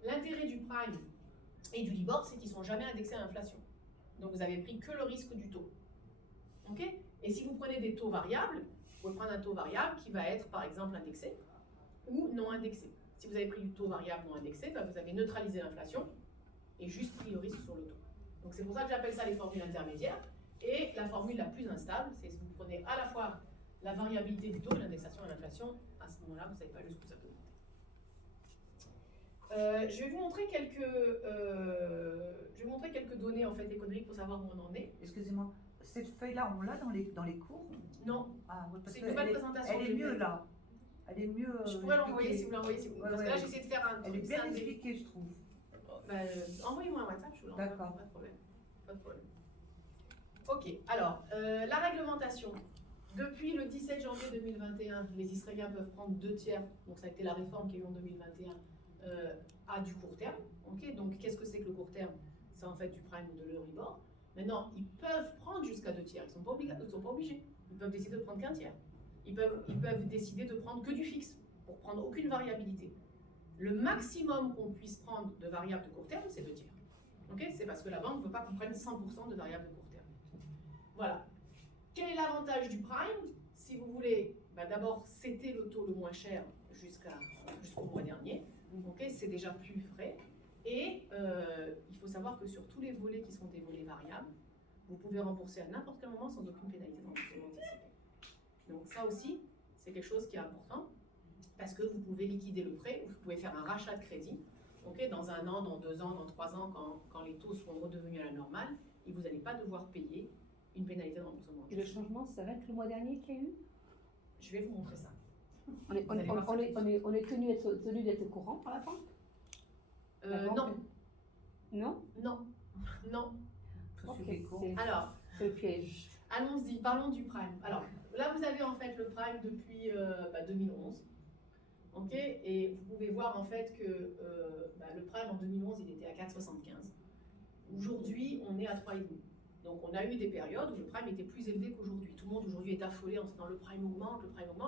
L'intérêt du prime et du Libor, c'est qu'ils ne sont jamais indexés à l'inflation. Donc vous avez pris que le risque du taux. Okay, et si vous prenez des taux variables, vous pouvez prendre un taux variable qui va être par exemple indexé ou non indexé. Si vous avez pris du taux variable non indexé, ben vous avez neutralisé l'inflation et juste pris le risque sur le taux. Donc c'est pour ça que j'appelle ça les formules intermédiaires. Et la formule la plus instable, c'est que vous prenez à la fois la variabilité du taux, l'indexation et l'inflation. À ce moment-là, vous ne savez pas jusqu'où ça peut monter. Je vais vous montrer quelques données en fait économiques pour savoir où on en est. Excusez-moi, cette feuille-là, on l'a dans les cours? Non, Ah, oui, parce c'est que une nouvelle présentation. elle que est j'ai mieux faite. là. Elle est mieux. Je pourrais l'envoyer expliquée. si vous l'envoyez. Si vous... Ouais, Parce que ouais. là, j'essaie de faire un Elle est truc bien scindé. expliquée, je trouve. Envoyez-moi un WhatsApp, je vous l'envoie. D'accord. Pas de problème. Pas de problème. Ok, alors, la réglementation. Depuis le 17 janvier 2021, les Israéliens peuvent prendre 2/3, donc ça a été la réforme qu'il y a eu en 2021, à du court terme. Ok, donc qu'est-ce que c'est que le court terme? C'est en fait du prime ou de l'Euribor. Maintenant, ils peuvent prendre jusqu'à 2/3, ils ne sont pas obligés. Ils peuvent décider de prendre qu'un tiers. Ils peuvent décider de prendre que du fixe, pour prendre aucune variabilité. Le maximum qu'on puisse prendre de variables de court terme, c'est 2/3. Ok, c'est parce que la banque ne veut pas qu'on prenne 100% de variables de court terme. Voilà. Quel est l'avantage du prime? Si vous voulez, d'abord, c'était le taux le moins cher jusqu'au mois dernier. Ok, c'est déjà plus frais. Et il faut savoir que sur tous les volets qui sont des volets variables, vous pouvez rembourser à n'importe quel moment sans aucune pénalité de remboursement anticipé. Donc ça aussi, c'est quelque chose qui est important parce que vous pouvez liquider le prêt ou vous pouvez faire un rachat de crédit. Ok, dans 1 an, dans 2 ans, dans 3 ans, quand les taux seront redevenus à la normale, et vous n'allez pas devoir payer une pénalité de remboursement Et le anticipé. changement s'arrête le mois dernier qu'il y a eu? Je vais vous montrer ça. On est, Vous allez voir ça tout de suite. on est tenu d'être au courant par la banque? La banque- Non, Non? non, non. Faut Ok, suivre les cours. c'est Alors, c'est le piège. allons-y, parlons du prime. Alors, là, vous avez en fait le prime depuis 2011. Ok, et vous pouvez voir en fait que le prime en 2011, il était à 4,75. Aujourd'hui, on est à 3,5. Donc, on a eu des périodes où le prime était plus élevé qu'aujourd'hui. Tout le monde aujourd'hui est affolé en se disant le prime augmente,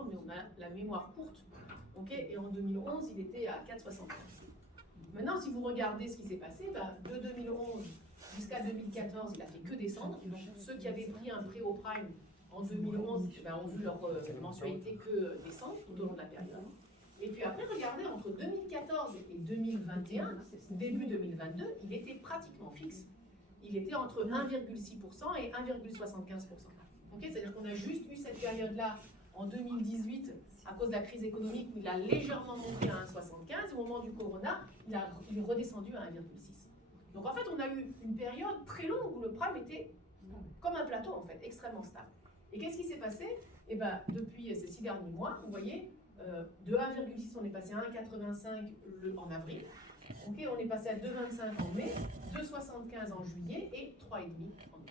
mais on a la mémoire courte. Ok, et en 2011, il était à 4,75. Maintenant, si vous regardez ce qui s'est passé, de 2011 jusqu'à 2014, il a fait que descendre. Donc, ceux qui avaient pris un prêt au prime en 2011 ont vu leur mensualité que descendre tout au long de la période. Et puis après, regardez, entre 2014 et 2021, début 2022, il était pratiquement fixe. Il était entre 1,6% et 1,75%. Okay, c'est-à-dire qu'on a juste eu cette période-là en 2018 à cause de la crise économique où il a légèrement monté à 1,75. Au moment du corona, il est redescendu à 1,6. Donc en fait, on a eu une période très longue où le prime était comme un plateau, en fait, extrêmement stable. Et qu'est-ce qui s'est passé? Eh ben, depuis ces 6 derniers mois, vous voyez, de 1,6, on est passé à 1,85 en avril. Okay, on est passé à 2,25 en mai, 2,75 en juillet et 3,5 en août.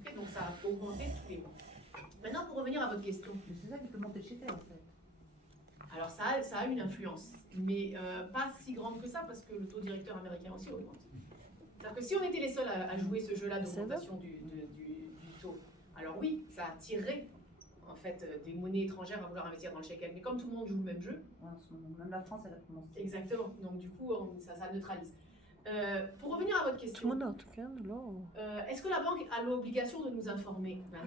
Okay, donc ça a augmenté tous les mois. Maintenant, pour revenir à votre question. Mais c'est ça qui peut monter chez elle en fait. Alors ça a une influence, mais pas si grande que ça parce que le taux directeur américain aussi augmente. C'est-à-dire que si on était les seuls à jouer ce jeu-là d'augmentation du taux, alors oui, ça attirerait en fait des monnaies étrangères à vouloir investir dans le shekel. Mais comme tout le monde joue le même jeu, Ouais, en ce moment, même la France, elle a commencé. exactement. Donc du coup, ça neutralise. Pour revenir à votre question, est-ce que la banque a l'obligation de nous informer? Ben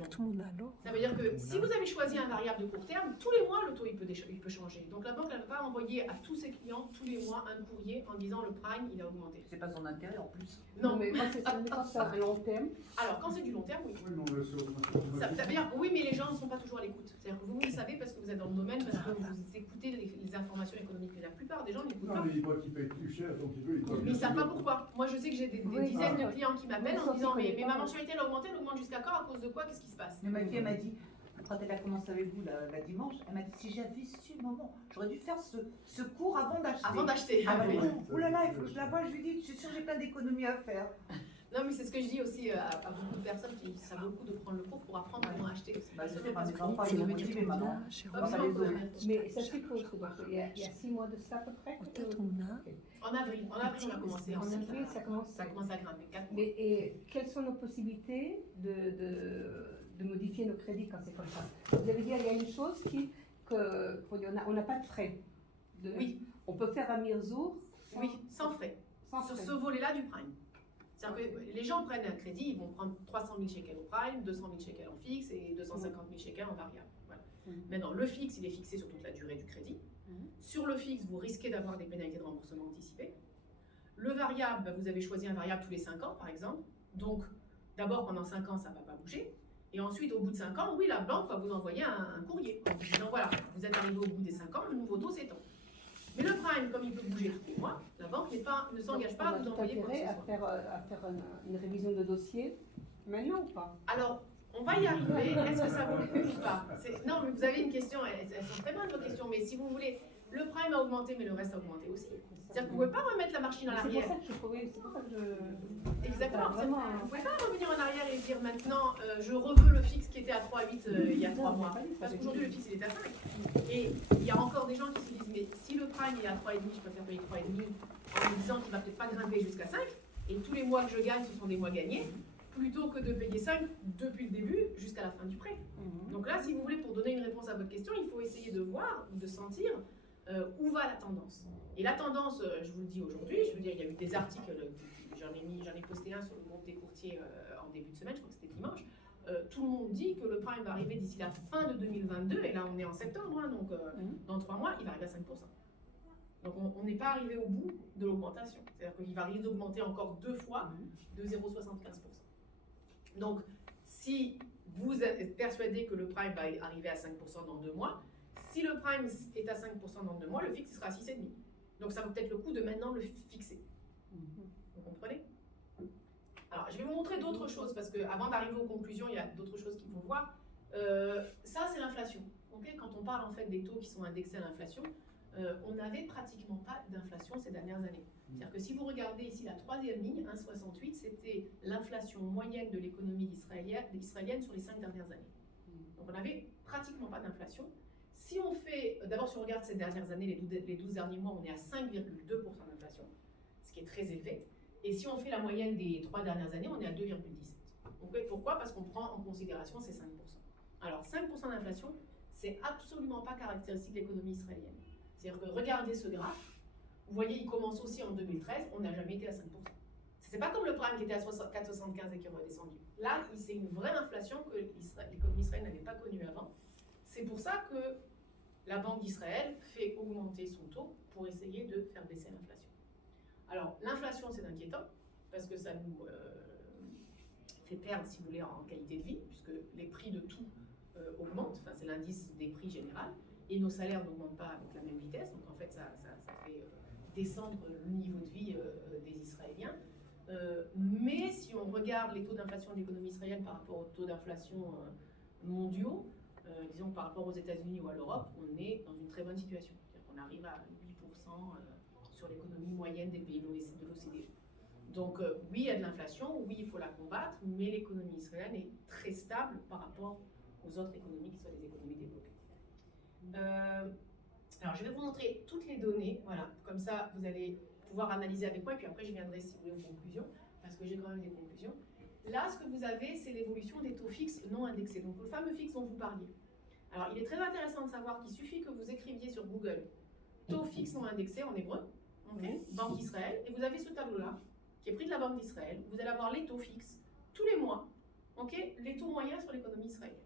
non. Ça veut dire que si vous avez choisi un variable de court terme, tous les mois le taux il peut changer. Donc la banque ne va pas envoyer à tous ses clients tous les mois un courrier en disant le prime il a augmenté. C'est pas son intérêt en plus. Non. Mais quand c'est à long terme, Alors quand c'est du long terme, oui. Oui, non, mais c'est Ça veut dire, oui, mais les gens ne sont pas toujours à l'écoute. C'est-à-dire que vous le savez parce que vous êtes dans le domaine, parce que vous écoutez les informations économiques. Mais la plupart des gens n'écoutent Non, pas. mais il voit qu'il paye plus cher, donc il veut. Mais ils ne savent pas pourquoi. Moi, je sais que j'ai des Oui, dizaines de ah, clients qui m'appellent en sauf disant qu'ils mais connaissent ma pas. mensualité elle augmente jusqu'à quand? À cause de quoi? Qu'est-ce qui se passe? Mais ma fille, elle m'a dit, quand elle a commencé avec vous la dimanche, elle m'a dit si j'avais su le moment, j'aurais dû faire ce cours avant d'acheter. Avant d'acheter. Ah bah oui. non, oh là là, il faut que je la voie, je lui dis, je suis sûre que j'ai plein d'économies à faire. Non, mais c'est ce que je dis aussi à beaucoup de personnes qui savent beaucoup de prendre le cours pour apprendre comment acheter. Bah, Ce je n'est sais pas pas, ce mes que enfants, je ils sont dis. motivés maintenant. Pas Pas besoin les de autres. connaître. mais ça c'est close. Il y a 6 mois de ça à peu près. En avril, on a commencé. En ensuite, avril, ça commence. ça commence à grimper. 4 mois. Mais et quelles sont nos possibilités de modifier nos crédits quand c'est comme ça? Vous avez dit il y a une chose on n'a pas de frais. Oui. On peut faire un Mirzour Oui, sans frais. sans Sur frais. ce volet-là du prime. C'est-à-dire que les gens prennent un crédit, ils vont prendre 300 000 shekels au prime, 200 000 shekels en fixe et 250 000 shekels en variable. Voilà. Maintenant, le fixe, il est fixé sur toute la durée du crédit. Sur le fixe, vous risquez d'avoir des pénalités de remboursement anticipé. Le variable, vous avez choisi un variable tous les 5 ans, par exemple. Donc, d'abord, pendant 5 ans, ça ne va pas bouger. Et ensuite, au bout de 5 ans, oui, la banque va vous envoyer un courrier en vous disant, voilà, vous êtes arrivé au bout des 5 ans, le nouveau taux s'étend. Mais le prime, comme il peut bouger tous les mois, la banque ne s'engage pas à vous envoyer quoi que ce soit. à faire une révision de dossier maintenant ou pas? Alors, on va y arriver. Est-ce que ça vaut le coup ou pas? Non, mais vous avez une question, elles sont très bonnes vos questions, mais si vous voulez, le prime a augmenté, mais le reste a augmenté aussi. C'est-à-dire que vous ne pouvez pas remettre la machine en C'est arrière. pour ça que je trouvais, c'est pour ça que je... Exactement. Vraiment, Vous ne pouvez pas revenir en arrière et dire maintenant, je reveux le fixe qui était à 3,8 il y a 3 mois. Parce qu'aujourd'hui, le fixe, il est à 5. Et il y a encore des gens qui se disent, mais si le prime est à 3,5, je préfère payer 3,5 en me disant qu'il ne va peut-être pas grimper jusqu'à 5. Et tous les mois que je gagne, ce sont des mois gagnés, plutôt que de payer 5 depuis le début jusqu'à la fin du prêt. Donc là, si vous voulez, pour donner une réponse à votre question, il faut essayer de voir, de sentir où va la tendance. Et la tendance, je vous le dis aujourd'hui, je veux dire, il y a eu des articles, j'en ai posté un sur le groupe des courtiers en début de semaine, je crois que c'était dimanche. Tout le monde dit que le prime va arriver d'ici la fin de 2022, et là on est en septembre, hein, donc dans 3 mois, il va arriver à 5%. Donc on n'est pas arrivé au bout de l'augmentation. C'est-à-dire qu'il va risquer d'augmenter encore 2 fois de 0,75%. Donc si vous êtes persuadé que le prime va arriver à 5% dans 2 mois, si le prime est à 5% dans 2 mois, le fixe sera à 6,5%. Donc ça vaut peut-être le coup de maintenant le fixer. Vous comprenez? Alors je vais vous montrer d'autres choses, parce qu'avant d'arriver aux conclusions, il y a d'autres choses qu'il faut voir. Ça c'est l'inflation. Okay, quand on parle en fait des taux qui sont indexés à l'inflation, on n'avait pratiquement pas d'inflation ces dernières années. C'est-à-dire que si vous regardez ici la troisième ligne, 1,68, c'était l'inflation moyenne de l'économie israélienne sur les 5 dernières années. Donc on n'avait pratiquement pas d'inflation. Si on fait, d'abord si on regarde ces dernières années, les 12 derniers mois, on est à 5,2% d'inflation, ce qui est très élevé. Et si on fait la moyenne des 3 dernières années, on est à 2,17%. Donc pourquoi? Parce qu'on prend en considération ces 5%. Alors 5% d'inflation, c'est absolument pas caractéristique de l'économie israélienne. C'est-à-dire que regardez ce graphe, vous voyez, il commence aussi en 2013, on n'a jamais été à 5%. C'est pas comme le prime qui était à 4,75 et qui est redescendu. Là, c'est une vraie inflation que l'économie israélienne n'avait pas connue avant. C'est pour ça que la Banque d'Israël fait augmenter son taux pour essayer de faire baisser l'inflation. Alors, l'inflation, c'est inquiétant, parce que ça nous fait perdre, si vous voulez, en qualité de vie, puisque les prix de tout augmentent, enfin, c'est l'indice des prix général, et nos salaires n'augmentent pas avec la même vitesse, donc en fait, ça fait descendre le niveau de vie des Israéliens. Mais si on regarde les taux d'inflation de l'économie israélienne par rapport aux taux d'inflation mondiaux, disons par rapport aux États-Unis ou à l'Europe, on est dans une très bonne situation. On arrive à 8% sur l'économie moyenne des pays de l'OCDE. Donc oui, il y a de l'inflation, oui, il faut la combattre, mais l'économie israélienne est très stable par rapport aux autres économies qui sont des économies développées. Alors je vais vous montrer toutes les données, voilà, comme ça vous allez pouvoir analyser avec moi, et puis après je viendrai si vous voulez aux conclusions, parce que j'ai quand même des conclusions. Là, ce que vous avez, c'est l'évolution des taux fixes non indexés, donc le fameux fixe dont vous parliez. Alors, il est très intéressant de savoir qu'il suffit que vous écriviez sur Google taux fixe non indexé en hébreu, okay, Banque Israël, et vous avez ce tableau-là, qui est pris de la Banque d'Israël. Vous allez avoir les taux fixes tous les mois, okay, les taux moyens sur l'économie israélienne.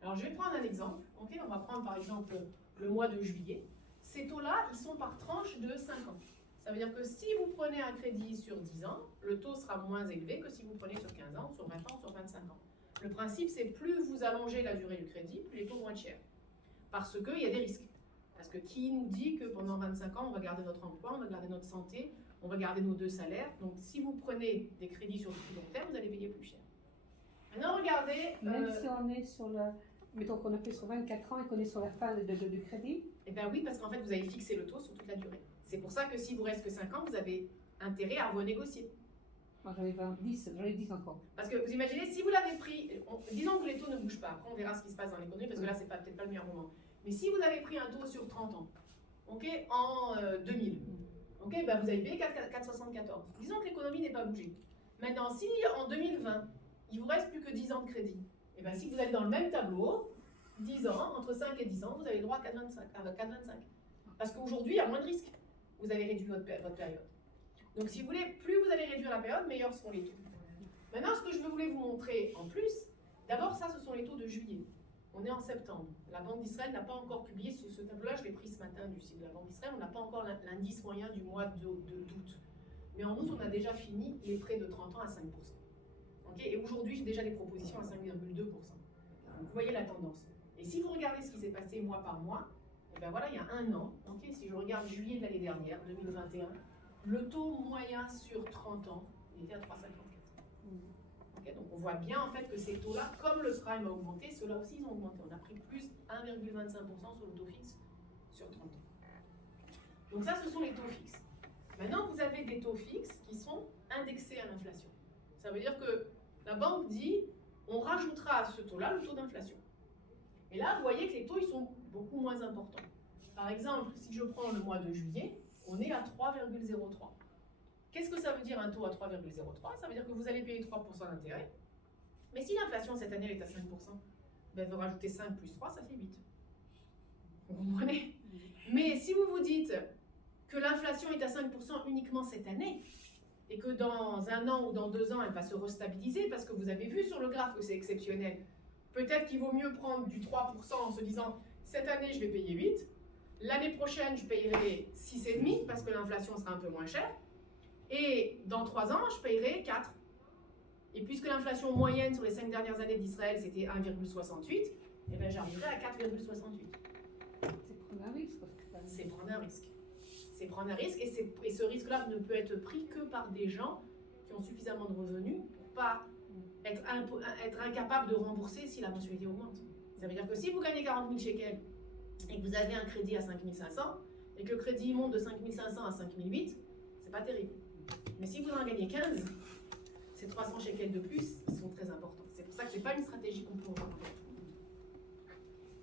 Alors, je vais prendre un exemple. Okay, on va prendre par exemple le mois de juillet. Ces taux-là, ils sont par tranche de 5 ans. Ça veut dire que si vous prenez un crédit sur 10 ans, le taux sera moins élevé que si vous prenez sur 15 ans, sur 20 ans, sur 25 ans. Le principe, c'est plus vous allongez la durée du crédit, plus les taux vont être chers. Parce qu'il y a des risques. Parce que qui nous dit que pendant 25 ans, on va garder notre emploi, on va garder notre santé, on va garder nos 2 salaires. Donc si vous prenez des crédits sur le plus long terme, vous allez payer plus cher. Maintenant, regardez... Même si on est sur le... Mettons qu'on a fait sur 24 ans et qu'on est sur la fin du crédit. Eh bien oui, parce qu'en fait, vous avez fixé le taux sur toute la durée. C'est pour ça que si vous reste que 5 ans, vous avez intérêt à renégocier. Moi, j'en ai 10 encore. Parce que vous imaginez, si vous l'avez pris, disons que les taux ne bougent pas, après on verra ce qui se passe dans l'économie, parce que là, c'est peut-être pas le meilleur moment. Mais si vous avez pris un taux sur 30 ans, okay, en 2000, okay, ben vous avez payé 4,74. Disons que l'économie n'est pas bougée. Maintenant, si en 2020, il vous reste plus que 10 ans de crédit, et ben si vous allez dans le même tableau, 10 ans, entre 5 et 10 ans, vous avez droit à 4,25. Parce qu'aujourd'hui, il y a moins de risques. Vous avez réduit votre période. Donc si vous voulez, plus vous allez réduire la période, meilleurs seront les taux. Maintenant, ce que je voulais vous montrer en plus, d'abord ça, ce sont les taux de juillet. On est en septembre. La Banque d'Israël n'a pas encore publié ce tableau-là, je l'ai pris ce matin du site de la Banque d'Israël, on n'a pas encore l'indice moyen du mois d'août. Mais en août, on a déjà fini les prêts de 30 ans à 5%. Ok, et aujourd'hui, j'ai déjà des propositions à 5,2%. Vous voyez la tendance. Et si vous regardez ce qui s'est passé mois par mois, et ben voilà, il y a un an, ok, si je regarde juillet de l'année dernière, 2021, le taux moyen sur 30 ans, il était à 3,54. Okay, donc on voit bien en fait que ces taux-là, comme le prime a augmenté, ceux-là aussi ils ont augmenté. On a pris plus 1,25% sur le taux fixe sur 30 ans. Donc ça, ce sont les taux fixes. Maintenant, vous avez des taux fixes qui sont indexés à l'inflation. Ça veut dire que la banque dit, on rajoutera à ce taux-là le taux d'inflation. Et là, vous voyez que les taux, ils sont beaucoup moins importants. Par exemple, si je prends le mois de juillet, on est à 3,03. Qu'est-ce que ça veut dire un taux à 3,03? Ça veut dire que vous allez payer 3% d'intérêt. Mais si l'inflation cette année elle est à 5%, ben vous rajoutez 5 plus 3, ça fait 8. Vous comprenez? Mais si vous vous dites que l'inflation est à 5% uniquement cette année, et que dans un an ou dans 2 ans, elle va se restabiliser, parce que vous avez vu sur le graphe que c'est exceptionnel, peut-être qu'il vaut mieux prendre du 3% en se disant, cette année je vais payer 8, l'année prochaine je payerai 6,5 parce que l'inflation sera un peu moins chère, et dans 3 ans je payerai 4. Et puisque l'inflation moyenne sur les 5 dernières années d'Israël c'était 1,68, et bien j'arriverai à 4,68. C'est prendre un risque. C'est prendre un risque. C'est prendre un risque, et ce risque-là ne peut être pris que par des gens qui ont suffisamment de revenus pour pas être incapable de rembourser si la mensualité augmente. Ça veut dire que si vous gagnez 40 000 shekels et que vous avez un crédit à 5 500 et que le crédit monte de 5 500 à 5 008, c'est pas terrible. Mais si vous en gagnez 15, ces 300 shekels de plus sont très importants. C'est pour ça que c'est pas une stratégie qu'on peut recommander.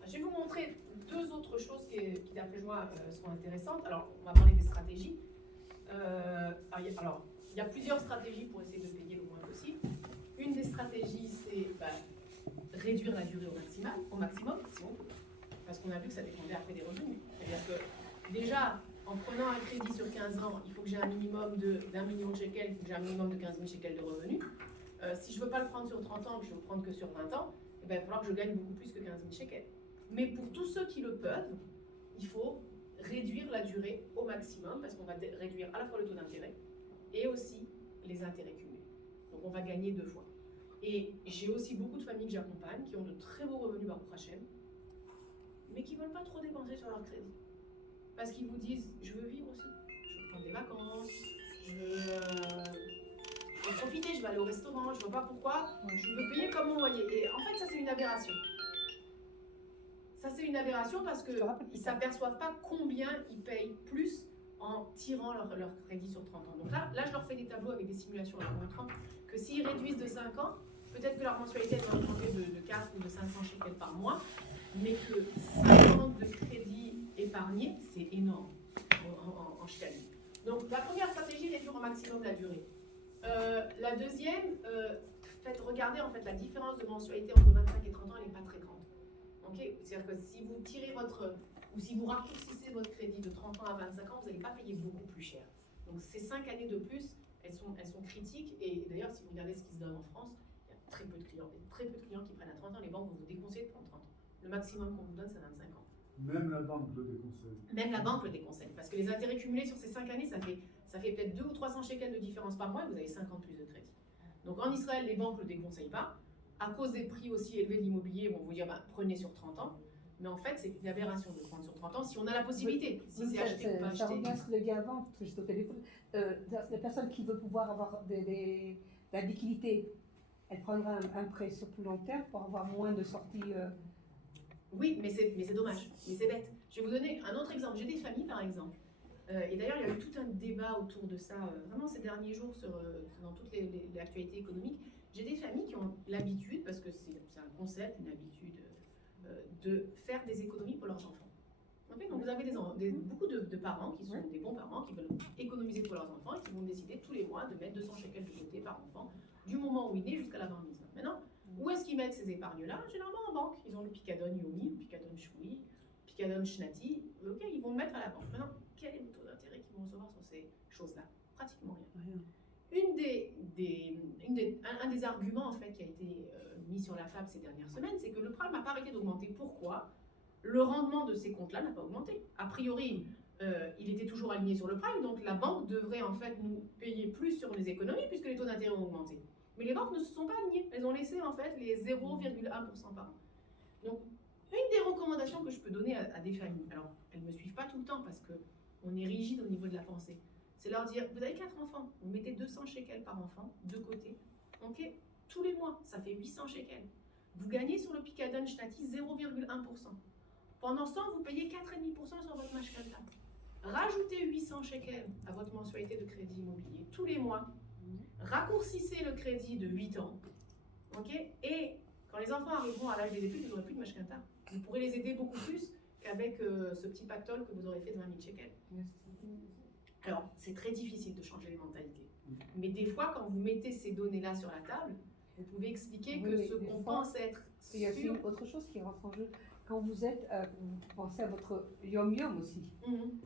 Je vais vous montrer 2 autres choses qui d'après moi, sont intéressantes. Alors, on va parler des stratégies. Alors, il y a plusieurs stratégies pour essayer de payer le moins possible. Une des stratégies, c'est réduire la durée au maximum, si on peut. Parce qu'on a vu que ça dépendait après des revenus. C'est-à-dire que déjà, en prenant un crédit sur 15 ans, il faut que j'ai un minimum d'1 million de shekels, il faut que j'ai un minimum de 15 000 shekels de revenus. Si je ne veux pas le prendre sur 30 ans, que je veux le prendre que sur 20 ans, il va falloir que je gagne beaucoup plus que 15 000 shekels. Mais pour tous ceux qui le peuvent, il faut réduire la durée au maximum parce qu'on va réduire à la fois le taux d'intérêt et aussi les intérêts cumulés. Donc on va gagner 2 fois. Et j'ai aussi beaucoup de familles que j'accompagne qui ont de très beaux revenus Baruch Hashem, mais qui ne veulent pas trop dépenser sur leur crédit. Parce qu'ils vous disent, je veux vivre aussi, je veux prendre des vacances, je veux profiter, je vais aller au restaurant, je ne vois pas pourquoi, je veux payer comme mon loyer. Et en fait, ça c'est une aberration. Ça, c'est une aberration parce qu'ils ne s'aperçoivent pas combien ils payent plus en tirant leur crédit sur 30 ans. Donc là, je leur fais des tableaux avec des simulations en leur montrant que s'ils réduisent de 5 ans, peut-être que leur mensualité va augmenter de 4 ou de 500 shekels par mois, mais que 5 ans de crédit épargné, c'est énorme en shekels. Donc la première stratégie, réduire au maximum la durée. La deuxième, regardez en fait la différence de mensualité entre 25 et 30 ans, elle n'est pas très grande. Okay. C'est-à-dire que si vous tirez ou si vous raccourcissez votre crédit de 30 ans à 25 ans, vous n'allez pas payer beaucoup plus cher. Donc ces 5 années de plus, elles sont critiques. Et d'ailleurs, si vous regardez ce qui se donne en France, il y a très peu de clients. Il y a très peu de clients qui prennent à 30 ans. Les banques vont vous déconseiller de prendre 30 ans. Le maximum qu'on vous donne, c'est 25 ans. Même la banque le déconseille. Même la banque le déconseille. Parce que les intérêts cumulés sur ces 5 années, ça fait peut-être 200 ou 300 shekels de différence par mois et vous avez 50 plus de crédit. Donc en Israël, les banques ne le déconseillent pas. À cause des prix aussi élevés de l'immobilier, ils vont vous dire prenez sur 30 ans. Mais en fait, c'est une aberration de prendre sur 30 ans si on a la possibilité. Si c'est acheté ou pas acheté. Ça revient à ce que je l'ai dit avant, parce que j'étais au téléphone. La personne qui veut pouvoir avoir la liquidité, elle prendra un prêt sur plus long terme pour avoir moins de sorties. Oui, mais c'est dommage, mais c'est bête. Je vais vous donner un autre exemple. J'ai des familles, par exemple. Et d'ailleurs, il y a eu tout un débat autour de ça, vraiment ces derniers jours, dans toutes les actualités économiques. J'ai des familles qui ont l'habitude, parce que c'est un concept, une habitude, de faire des économies pour leurs enfants. Okay, donc vous avez beaucoup de parents qui sont des bons parents, qui veulent économiser pour leurs enfants et qui vont décider tous les mois de mettre 200 shekels de côté par enfant, du moment où il naît jusqu'à la bar mitzvah. Maintenant, où est-ce qu'ils mettent ces épargnes-là? Généralement en banque. Ils ont le Picadon Yomi, le Picadon Shvoui, le Picadon Shnati. Ok, ils vont le mettre à la banque. Maintenant, quel est le taux d'intérêt qu'ils vont recevoir sur ces choses-là? Pratiquement rien. Un des arguments en fait qui a été mis sur la table ces dernières semaines, c'est que le prime n'a pas arrêté d'augmenter. Pourquoi? Le rendement de ces comptes-là n'a pas augmenté. A priori, il était toujours aligné sur le prime, donc la banque devrait en fait nous payer plus sur les économies puisque les taux d'intérêt ont augmenté. Mais les banques ne se sont pas alignées, elles ont laissé en fait les 0,1% par an. Donc une des recommandations que je peux donner à des familles, alors elles ne me suivent pas tout le temps parce qu'on est rigide au niveau de la pensée, c'est leur dire, vous avez 4 enfants, vous mettez 200 shekels par enfant, de côté, ok, tous les mois, ça fait 800 shekels. Vous gagnez sur le Picadon Shnati 0,1%. Pendant ce temps, vous payez 4,5% sur votre mashkata. Rajoutez 800 shekels à votre mensualité de crédit immobilier tous les mois. Raccourcissez le crédit de 8 ans. Ok, et quand les enfants arriveront à l'âge des études, vous n'aurez plus de mashkata. Vous pourrez les aider beaucoup plus qu'avec ce petit pactole que vous aurez fait de 20 000 shekels. Alors, c'est très difficile de changer les mentalités. Mais des fois, quand vous mettez ces données-là sur la table, vous pouvez expliquer que ce qu'on pense être Il y a aussi sûr... une autre chose qui rentre en jeu. Quand vous êtes, vous pensez à votre yom-yom aussi.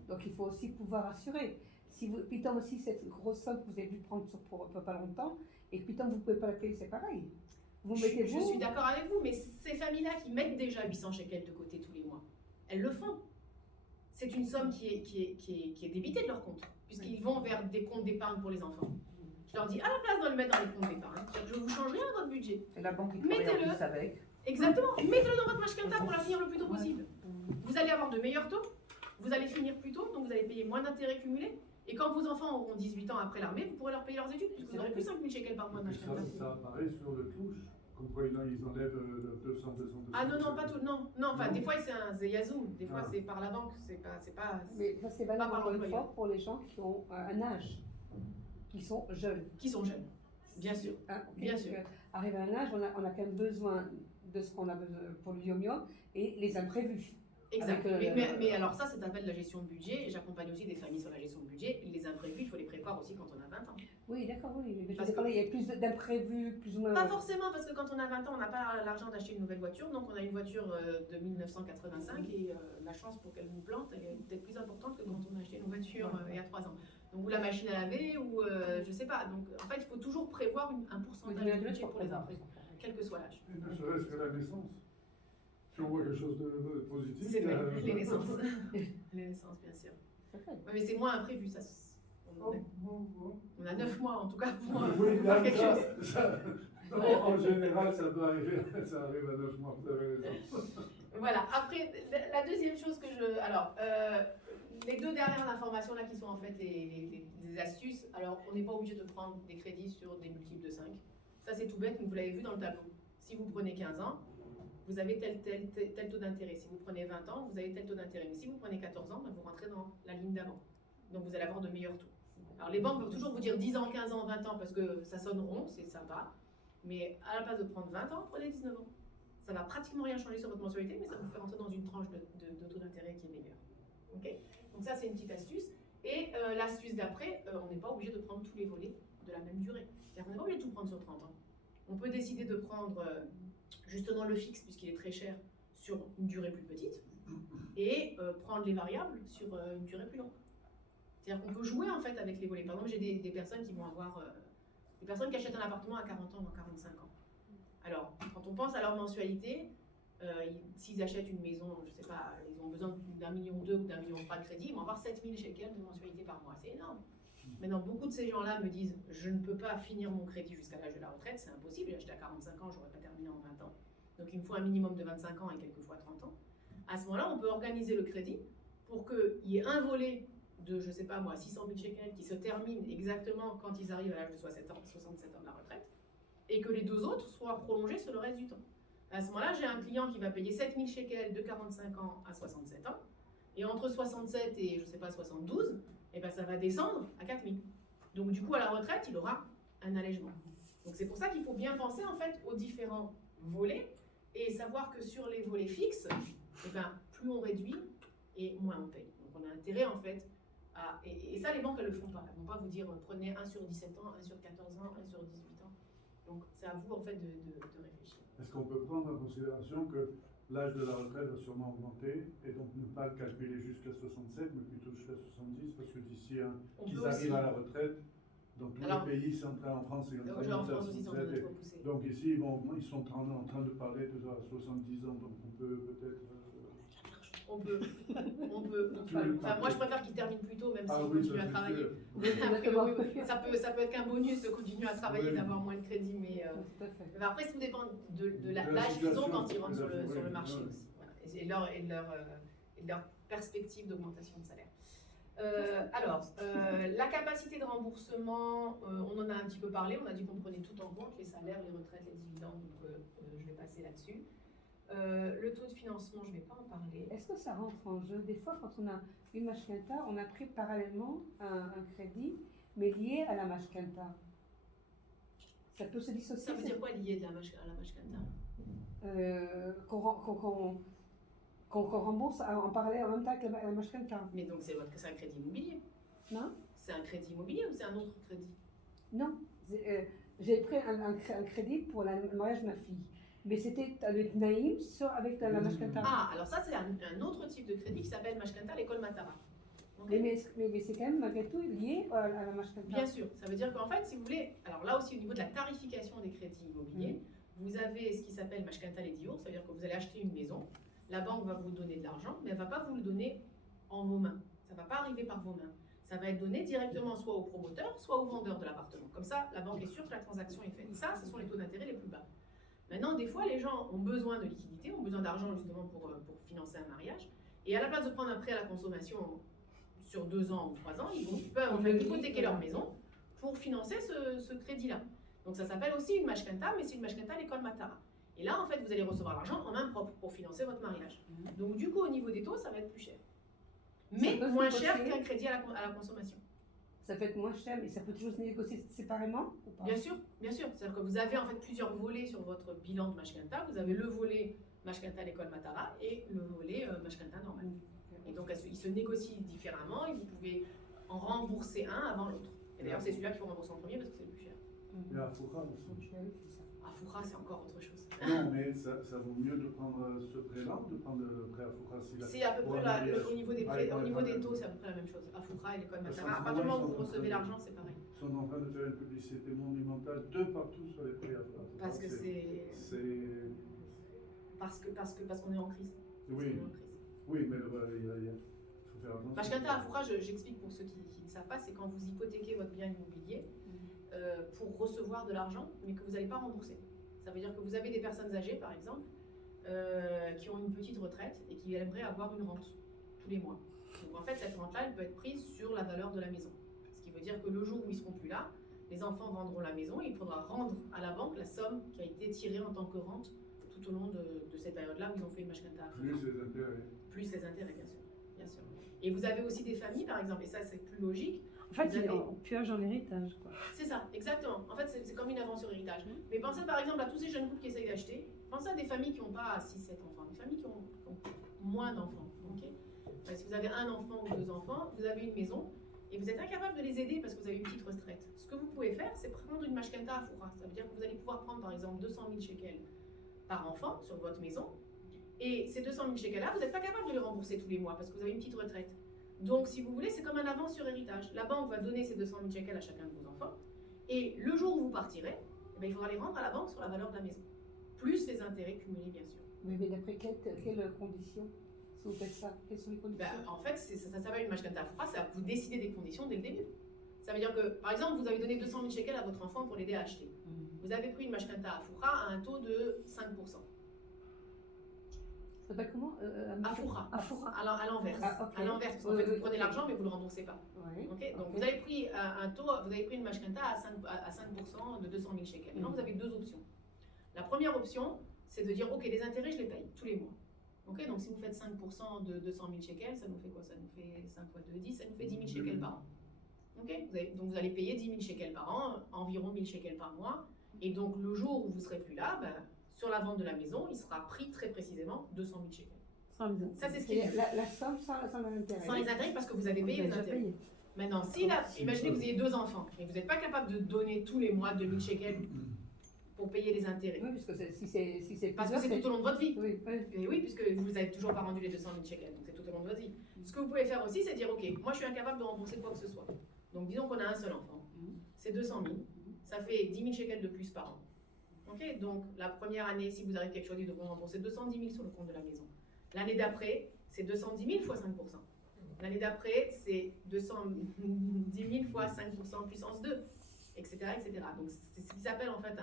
Donc il faut aussi pouvoir assurer. Si vous, putain aussi, cette grosse somme que vous avez dû prendre pour pas longtemps, et putain vous ne pouvez pas la payer, c'est pareil. Vous mettez Je suis d'accord avec vous, mais ces familles-là qui mettent déjà 800 shekels de côté tous les mois, elles le font. C'est une somme qui est débitée de leur compte, puisqu'ils vont vers des comptes d'épargne pour les enfants. Je leur dis, à la place de le mettre dans les comptes d'épargne, je ne vous change rien à votre budget. Et la banque qui travaille en plus avec. Exactement, mettez-le dans votre mashkata pour la finir le plus tôt possible. Vous allez avoir de meilleurs taux, vous allez finir plus tôt, donc vous allez payer moins d'intérêts cumulés. Et quand vos enfants auront 18 ans après l'armée, vous pourrez leur payer leurs études, puisque vous n'aurez plus 5 000 shekels par mois de mashkata. Ça apparaît sur le touche, comme quoi ils enlèvent 200. Ah non, pas tout, non, enfin des fois c'est un zeyazoum, des fois c'est par la banque, c'est pas... Mais ça c'est valable encore une fois pour les gens qui ont un âge, qui sont jeunes. Qui sont jeunes, bien sûr. Hein, Bien sûr. Arrivé à un âge, on a quand même besoin de ce qu'on a besoin pour le yom-yom et les imprévus. Exact. Avec, mais alors ça s'appelle la gestion de budget, et j'accompagne aussi des familles sur la gestion de budget. Les imprévus, il faut les prévoir aussi quand on a 20 ans. Oui, d'accord, oui. Mais je Parce veux parler, il y a plus d'imprévus, plus ou moins. Pas forcément, parce que quand on a 20 ans, on n'a pas l'argent d'acheter une nouvelle voiture, donc on a une voiture de 1985 et la chance pour qu'elle nous plante, elle est peut-être plus importante que quand on a acheté une voiture il y a 3 ans. Donc, ou la machine à laver, ou je sais pas. Donc en fait, il faut toujours prévoir un pourcentage de budget pour les imprévus, quel que soit l'âge. Et ne serait-ce que la naissance. Si on voit quelque chose de positif. C'est vrai, les naissances. Les naissances, bien sûr. Ouais, mais c'est moins imprévu, ça. On a 9 mois en tout cas pour faire quelque chose. En général, ça peut arriver, ça arrive à 9 mois, vous avez raison. Voilà, après, la deuxième chose que je... Alors, les deux dernières informations là qui sont en fait des astuces, alors on n'est pas obligé de prendre des crédits sur des multiples de 5. Ça c'est tout bête, mais vous l'avez vu dans le tableau. Si vous prenez 15 ans, vous avez tel taux d'intérêt. Si vous prenez 20 ans, vous avez tel taux d'intérêt. Mais si vous prenez 14 ans, ben vous rentrez dans la ligne d'avant. Donc vous allez avoir de meilleurs taux. Alors les banques vont toujours vous dire 10 ans, 15 ans, 20 ans parce que ça sonne rond, c'est sympa. Mais à la place de prendre 20 ans, prenez 19 ans. Ça va pratiquement rien changer sur votre mensualité, mais ça vous fait rentrer dans une tranche de taux d'intérêt qui est meilleure. Okay, donc ça c'est une petite astuce. Et l'astuce d'après, on n'est pas obligé de prendre tous les volets de la même durée. C'est-à-dire qu'on n'est pas obligé de tout prendre sur 30 ans. On peut décider de prendre justement le fixe, puisqu'il est très cher, sur une durée plus petite, et prendre les variables sur une durée plus longue. C'est-à-dire qu'on peut jouer en fait avec les volets. Par exemple, j'ai des personnes qui vont avoir... des personnes qui achètent un appartement à 40 ans ou à 45 ans. Alors, quand on pense à leur mensualité, s'ils achètent une maison, je sais pas, ils ont besoin d'1,2 million ou d'1,3 million de crédit, ils vont avoir 7 000 shekels de mensualité par mois. C'est énorme. Maintenant, beaucoup de ces gens-là me disent « Je ne peux pas finir mon crédit jusqu'à l'âge de la retraite, c'est impossible, j'ai acheté à 45 ans, je n'aurais pas terminé en 20 ans. Donc il me faut un minimum de 25 ans et quelquefois 30 ans. » À ce moment-là, on peut organiser le crédit pour qu'il y ait un volet de, je sais pas moi, 600 000 shekels qui se termine exactement quand ils arrivent à l'âge de 67 ans de la retraite, et que les deux autres soient prolongés sur le reste du temps. À ce moment-là, j'ai un client qui va payer 7 000 shekels de 45 ans à 67 ans, et entre 67 et, je sais pas, 72, et ben ça va descendre à 4 000. Donc du coup, à la retraite, il aura un allègement. Donc c'est pour ça qu'il faut bien penser en fait aux différents volets, et savoir que sur les volets fixes, et ben, plus on réduit, et moins on paye. Donc on a intérêt en fait à... Et ça, les banques, elles le font pas. Elles vont pas vous dire, prenez 1 sur 17 ans, 1 sur 14 ans, 1 sur 18 ans. Donc c'est à vous en fait de réfléchir. Est-ce qu'on peut prendre en considération que l'âge de la retraite va sûrement augmenter et donc ne pas le calculer jusqu'à 67 mais plutôt jusqu'à 70 parce que d'ici qu'ils arrivent à la retraite, dans tous les pays, c'est en France, c'est en train de monter à 67. Donc ici, ils sont en train de parler de 70 ans, donc on peut peut-être... On peut. Enfin, moi, je préfère qu'il termine plus tôt, même Ah s'il oui, continue ça, à c'est travailler. sûr. Après, oui, ça peut être qu'un bonus de continuer à travailler, Oui. d'avoir moins de crédit, mais Tout à fait. après, tout dépend de De la l'âge qu'ils ont situation, quand ils rentrent sur oui, le marché oui. aussi. Voilà. Et leur perspective d'augmentation de salaire. La capacité de remboursement, on en a un petit peu parlé, on a dit qu'on prenait tout en compte, les salaires, les retraites, les dividendes, donc je vais passer là-dessus. Le taux de financement, je ne vais pas en parler. Est-ce que ça rentre en jeu? Des fois, quand on a une mashkenta, on a pris parallèlement un crédit, mais lié à la mashkenta. Ça peut se dissocier. Ça veut dire quoi lié à la mashkenta? Qu'on rembourse en parallèle en même temps que la mashkenta. Mais donc c'est un crédit immobilier? Non? C'est un crédit immobilier ou c'est un autre crédit? Non. J'ai pris un crédit pour le mariage de ma fille. Mais c'était le Naïm avec la mashkenta. Ah, alors ça c'est un autre type de crédit qui s'appelle mashkenta à l'école Matara. Ok. Mais c'est quand même malgré tout lié à la mashkenta. Bien sûr, ça veut dire qu'en fait, si vous voulez, alors là aussi au niveau de la tarification des crédits immobiliers, vous avez ce qui s'appelle mashkenta les diour, ça veut dire que vous allez acheter une maison, la banque va vous donner de l'argent, mais elle ne va pas vous le donner en vos mains. Ça ne va pas arriver par vos mains. Ça va être donné directement soit au promoteur, soit au vendeur de l'appartement. Comme ça, la banque est sûre que la transaction est faite. Ça, ce sont les taux d'intérêt les plus bas. Maintenant, des fois, les gens ont besoin de liquidité, ont besoin d'argent justement pour financer un mariage. Et à la place de prendre un prêt à la consommation sur 2 ans ou 3 ans, ils peuvent en fait hypothéquer leur maison pour financer ce crédit-là. Donc ça s'appelle aussi une mashkenta, mais c'est une mashkenta à l'école Matara. Et là, en fait, vous allez recevoir l'argent en main propre pour financer votre mariage. Donc du coup, au niveau des taux, ça va être plus cher. Mais moins cher qu'un crédit à la consommation. Ça peut être moins cher, mais ça peut toujours se négocier séparément ou pas? Bien sûr, bien sûr. C'est-à-dire que vous avez en fait plusieurs volets sur votre bilan de mashkenta. Vous avez le volet mashkenta à l'école Matara et le volet mashkenta normal. Et donc, ils se négocient différemment et vous pouvez en rembourser un avant l'autre. Et d'ailleurs, c'est celui-là qu'il faut rembourser en premier parce que c'est le plus cher. Et à Foura aussi. À Foura, c'est encore autre chose. Non, mais ça vaut mieux de prendre ce prêt-là ou de prendre le prêt à Foura si C'est à peu près au niveau des prêts, au niveau des taux, c'est à peu près la même chose. À Foura et l'école Matara. À partir du moment où vous recevez l'argent, c'est pareil. Ils sont en train de faire une publicité monumentale de partout sur les prêts à Foura. Parce que parce qu'on est en crise. Oui, oui, mais il faut faire attention. Mashkenta à Foura, j'explique pour ceux qui ne savent pas, c'est quand vous hypothéquez votre bien immobilier pour recevoir de l'argent, mais que vous n'allez pas rembourser. Ça veut dire que vous avez des personnes âgées, par exemple, qui ont une petite retraite et qui aimeraient avoir une rente tous les mois. Donc en fait, cette rente-là, elle peut être prise sur la valeur de la maison. Ce qui veut dire que le jour où ils ne seront plus là, les enfants vendront la maison et il faudra rendre à la banque la somme qui a été tirée en tant que rente tout au long de cette période-là où ils ont fait une mashkenta à Foura. Plus les intérêts. Plus les intérêts, bien sûr. Bien sûr. Et vous avez aussi des familles, par exemple, et ça c'est plus logique. En fait, Vous avez- on pioche dans l'héritage, quoi. C'est ça, exactement. En fait, c'est comme une avance sur héritage. Mais pensez par exemple à tous ces jeunes couples qui essayent d'acheter. Pensez à des familles qui n'ont pas 6-7 enfants, des familles qui ont moins d'enfants. Ok. Si vous avez un enfant ou 2 enfants, vous avez une maison et vous êtes incapable de les aider parce que vous avez une petite retraite. Ce que vous pouvez faire, c'est prendre une mashkenta à Foura. Ça veut dire que vous allez pouvoir prendre par exemple 200 000 shekels par enfant sur votre maison. Et ces 200 000 shekels-là, vous n'êtes pas capable de les rembourser tous les mois parce que vous avez une petite retraite. Donc, si vous voulez, c'est comme un avance sur héritage. La banque va donner ces 200 000 shekels à chacun de vos enfants. Et le jour où vous partirez, eh bien, il faudra les rendre à la banque sur la valeur de la maison. Plus les intérêts cumulés, bien sûr. Mais d'après quelles conditions, si vous faites ça? Quelles sont les conditions? En fait, ça s'appelle une mashkenta à Foura, c'est à vous décider des conditions dès le début. Ça veut dire que, par exemple, vous avez donné 200 000 shekels à votre enfant pour l'aider à acheter. Vous avez pris une mashkenta à Foura à un taux de 5%. Ça s'appelle comment? À Foura. À Foura. À l'envers. Ah, ok. À l'envers, parce qu'en fait, vous prenez l'argent, mais vous ne le remboursez pas. Ouais. Okay, donc vous avez pris un taux, vous avez pris une mashkenta à 5% de 200 000 shekels. Maintenant, vous avez 2 options. La première option, c'est de dire, ok, les intérêts, je les paye tous les mois. Okay, donc si vous faites 5% de 200 000 shekels, ça nous fait quoi? Ça nous fait 5 fois 2, 10, ça nous fait 10 000 shekels par an. Okay, donc vous allez payer 10 000 shekels par an, environ 1 000 shekels par mois. Et donc le jour où vous ne serez plus là, sur la vente de la maison, il sera pris très précisément 200 000 shekels. Ça, c'est ce qui est la somme sans l'intérêt. sans les intérêts, parce que vous avez payé les intérêts. Maintenant, imaginez que vous ayez 2 enfants, mais vous n'êtes pas capable de donner tous les mois 2000 shekels pour payer les intérêts. Oui, parce que si c'est Parce que c'est tout au long de votre vie. Oui, oui. Et oui, puisque vous n'avez toujours pas rendu les 200 000 shekels, donc c'est tout au long de votre vie. Ce que vous pouvez faire aussi, c'est dire, ok, moi je suis incapable de rembourser quoi que ce soit. Donc disons qu'on a un seul enfant, c'est 200 000, ça fait 10 000 shekels de plus par an. Ok, donc la première année, si vous arrivez quelque chose, ils devront rembourser 210 000 sur le compte de la maison. L'année d'après, c'est 210 000 fois 5%. L'année d'après, c'est 210 000 fois 5% puissance 2, etc., etc. Donc c'est ce qui s'appelle en fait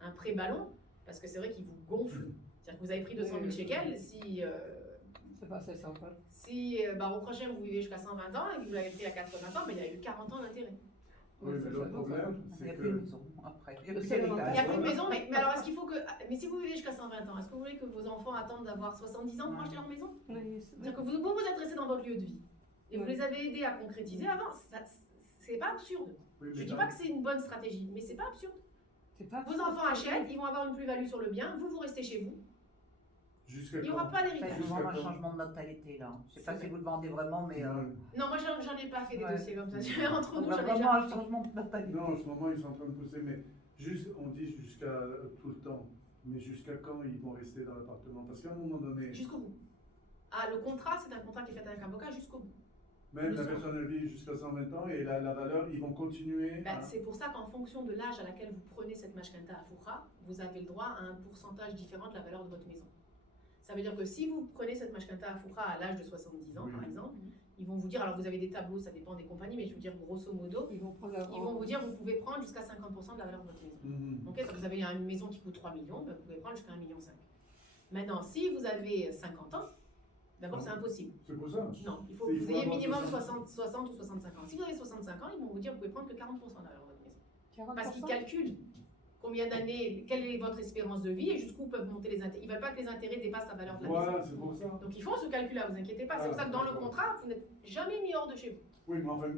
un pré-ballon, parce que c'est vrai qu'il vous gonfle. C'est-à-dire que vous avez pris 200 000 shekels, C'est pas ça, en fait. si au prochain vous vivez jusqu'à 120 ans et que vous l'avez pris à 80 ans, il y a eu 40 ans d'intérêt. Oui, mais le problème, Il c'est n'y a que. plus de maison après. Il n'y a plus C'est le Il n'y a d'héritage. plus de maison, mais alors est-ce qu'il faut que. Mais si vous vivez jusqu'à 120 ans, est-ce que vous voulez que vos enfants attendent d'avoir 70 ans pour acheter leur maison? Oui, C'est-à-dire que vous êtes resté dans votre lieu de vie et vous Oui. les avez aidés à concrétiser avant, c'est pas absurde. Oui, Je mais dis dans- pas que c'est une bonne stratégie, mais c'est pas absurde. c'est pas Vos enfants achètent, ils vont avoir une plus-value sur le bien, vous restez chez vous, Jusqu'à il n'y aura quand? pas Ça, d'héritage. il faut vraiment un changement de mentalité là. Je ne sais pas si vous le vendez vraiment, mais Non, moi j'en ai pas fait des Ouais. dossiers comme ça. Entre on nous, voit j'en ai vraiment déjà. un changement de mentalité. Non, en ce moment, ils sont en train de pousser, mais juste, on dit jusqu'à tout le temps. Mais jusqu'à quand ils vont rester dans l'appartement? Parce qu'à un moment donné, Jusqu'au bout. Ah, le contrat, c'est un contrat qui est fait avec un avocat jusqu'au bout. même le la soir. personne elle vit jusqu'à 120 ans et la valeur, ils vont continuer. Ben, c'est pour ça qu'en fonction de l'âge à laquelle vous prenez cette mashkenta à Foukha, vous avez le droit à un pourcentage différent de la valeur de votre maison. Ça veut dire que si vous prenez cette mashkenta à Foukha à l'âge de 70 ans, Oui. par exemple, ils vont vous dire, alors vous avez des tableaux, ça dépend des compagnies, mais je veux dire grosso modo, Ils vont prendre ils vont vous dire, vous pouvez prendre jusqu'à 50% de la valeur de votre maison. Mhm. Ok, donc vous avez une maison qui coûte 3 millions, ben, vous pouvez prendre jusqu'à 1,5 million. Maintenant, si vous avez 50 ans, d'abord c'est impossible. C'est pour ça. Non, il faut C'est- que il vous faut ayez avoir minimum 60. 60 ou 65 ans. Si vous avez 65 ans, ils vont vous dire, vous pouvez prendre que 40% de la valeur de votre maison. 40%. Parce qu'ils calculent combien d'années, quelle est votre espérance de vie et jusqu'où peuvent monter les intérêts. Ils ne veulent pas que les intérêts dépassent la valeur de la maison. Voilà, c'est pour ça. Donc ils font ce calcul-là, vous inquiétez pas. C'est pour ça que dans le contrat, vous n'êtes jamais mis hors de chez vous. Oui, mais enfin,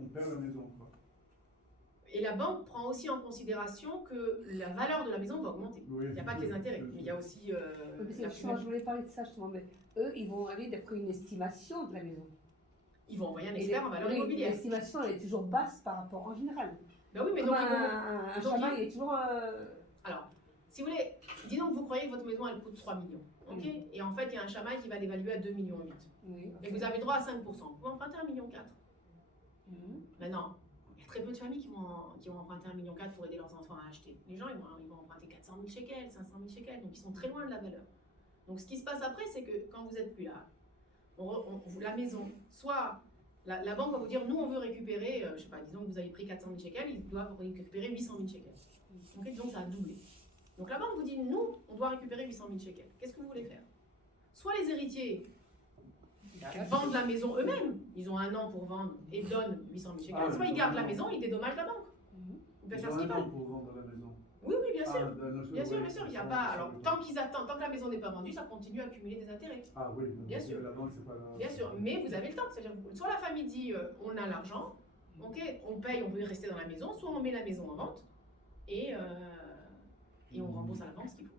on perd la maison. Quoi. Et la banque prend aussi en considération que la valeur de la maison va augmenter. Oui, Il n'y a pas que les intérêts, mais il y a aussi Oui, mais c'est la justement, je voulais parler de ça justement, mais eux, ils vont aller d'après une estimation de la maison. Ils vont envoyer un Et expert en valeur oui, immobilière. l'estimation, elle est toujours basse par rapport en général. Ben oui, mais Comme donc ils vont- un donc, chamail, il est toujours. Alors, si vous voulez, disons que vous croyez que votre maison elle coûte 3 millions. Ok. Et en fait, il y a un chamail qui va l'évaluer à 2,8 millions. Oui, Et vous avez droit à 5%. Vous pouvez emprunter 1,4 million. Mhm. Maintenant, il y a très peu de familles qui vont emprunter 1,4 million pour aider leurs enfants à acheter. Les gens, ils vont emprunter 400 000 shekels, 500 000 shekels, donc ils sont très loin de la valeur. Donc ce qui se passe après, c'est que quand vous n'êtes plus là, la maison, soit la banque va vous dire, nous on veut récupérer, je sais pas, disons que vous avez pris 400 000 shekels, ils doivent récupérer 800 000 shekels. Donc disons que ça a doublé. Donc la banque vous dit, nous, on doit récupérer 800 000 shekels. Qu'est-ce que vous voulez faire? Soit les héritiers vendent la maison eux-mêmes, ils ont 1 an pour vendre et donnent 800 000 shekels. Ah, Soit ils mais gardent la non. maison, ils dédommagent la banque. Mhm. Ils peuvent Ils faire ont ce qu'ils un an veulent. pour vendre la maison. Oui, oui, bien sûr. Bien sûr, oui, bien sûr. Il n'y a ils pas. sont- Alors, tant qu'ils attendent, tant que la maison n'est pas vendue, ça continue à accumuler des intérêts. Ah oui, mais Bien parce que sûr. la banque, c'est pas la... Bien sûr. Mais vous avez le temps. C'est-à-dire, soit la famille dit on a l'argent, ok, on paye, on veut rester dans la maison, soit on met la maison en vente et on rembourse à la banque ce qu'il faut.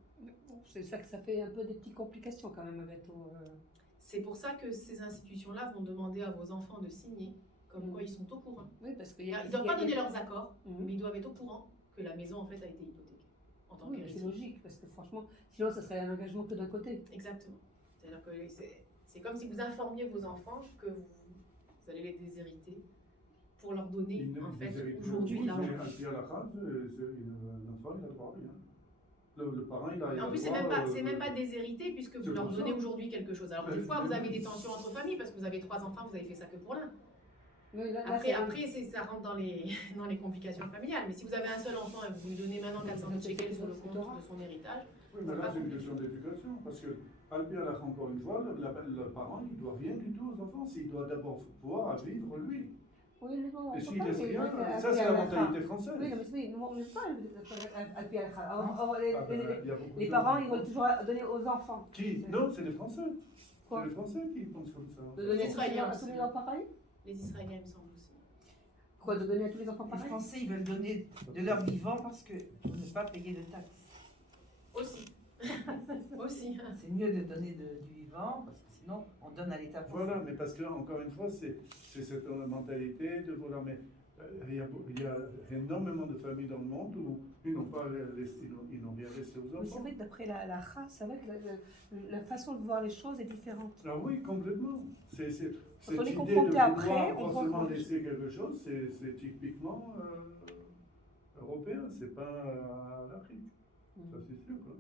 C'est ça que ça fait un peu des petites complications quand même avec C'est pour ça que ces institutions-là vont demander à vos enfants de signer, comme quoi ils sont au courant. Oui, parce qu'il Ils y a. ne doivent pas donner leurs accords, Mhm. mais ils doivent être au courant que la maison en fait a été hypothéquée en tant Oui, mais c'est qu'héritier. logique, parce que franchement, sinon ça serait un engagement que d'un côté. Exactement. C'est-à-dire que c'est comme si vous informiez vos enfants que vous allez les déshériter pour leur donner en fait aujourd'hui de l'argent. Puis à la fin, l'enfant, il n'a droit à rien. Le parent, il a En plus, c'est même pas déshérité puisque vous c'est leur pour donnez ça. aujourd'hui quelque chose. Alors des fois, vous avez des tensions entre familles parce que vous avez 3 enfants, vous avez fait ça que pour l'un. Oui, là, Après, ça rentre dans les complications familiales. Mais si vous avez un seul enfant et que vous lui donnez maintenant 400 000 shekels sur le compte de son héritage, Oui, mais là, c'est une question d'éducation. Parce que, encore une fois, le parent, il ne doit rien du tout aux enfants. Il doit d'abord pouvoir vivre lui. Oui, mais bon, Et on s'il peut laisse pas, rien, mais ça, c'est la mentalité française. Oui, non, mais oui, nous, on n'est pas Alpi Alakha. Ah, ben, il y a beaucoup Les de- parents, ils veulent toujours donner aux enfants. Qui? Non, c'est les Français. Quoi? C'est les Français qui pensent comme ça. De donner Les Israéliens à tous les enfants pareil? les Israéliens, il me semble aussi. Quoi, de donner à tous les enfants Les pareil? Français, ils veulent donner de leur vivant parce que pour ne pas payer de taxes. Aussi. Aussi. C'est mieux de donner du vivant parce que sinon, on donne à l'État. Voilà, mais parce que, encore une fois, c'est cette mentalité de voilà, mais il y a énormément de familles dans le monde où ils n'ont pas ils n'ont rien laissé aux Mais c'est enfants. vrai que d'après la race, c'est vrai que la façon de voir les choses est différente. Ah oui, complètement. Cette Quand on est idée de confronté vouloir après, on voit forcément qu'on- laisser quelque chose, c'est typiquement européen, c'est pas l'Afrique. Ça, c'est sûr, quoi.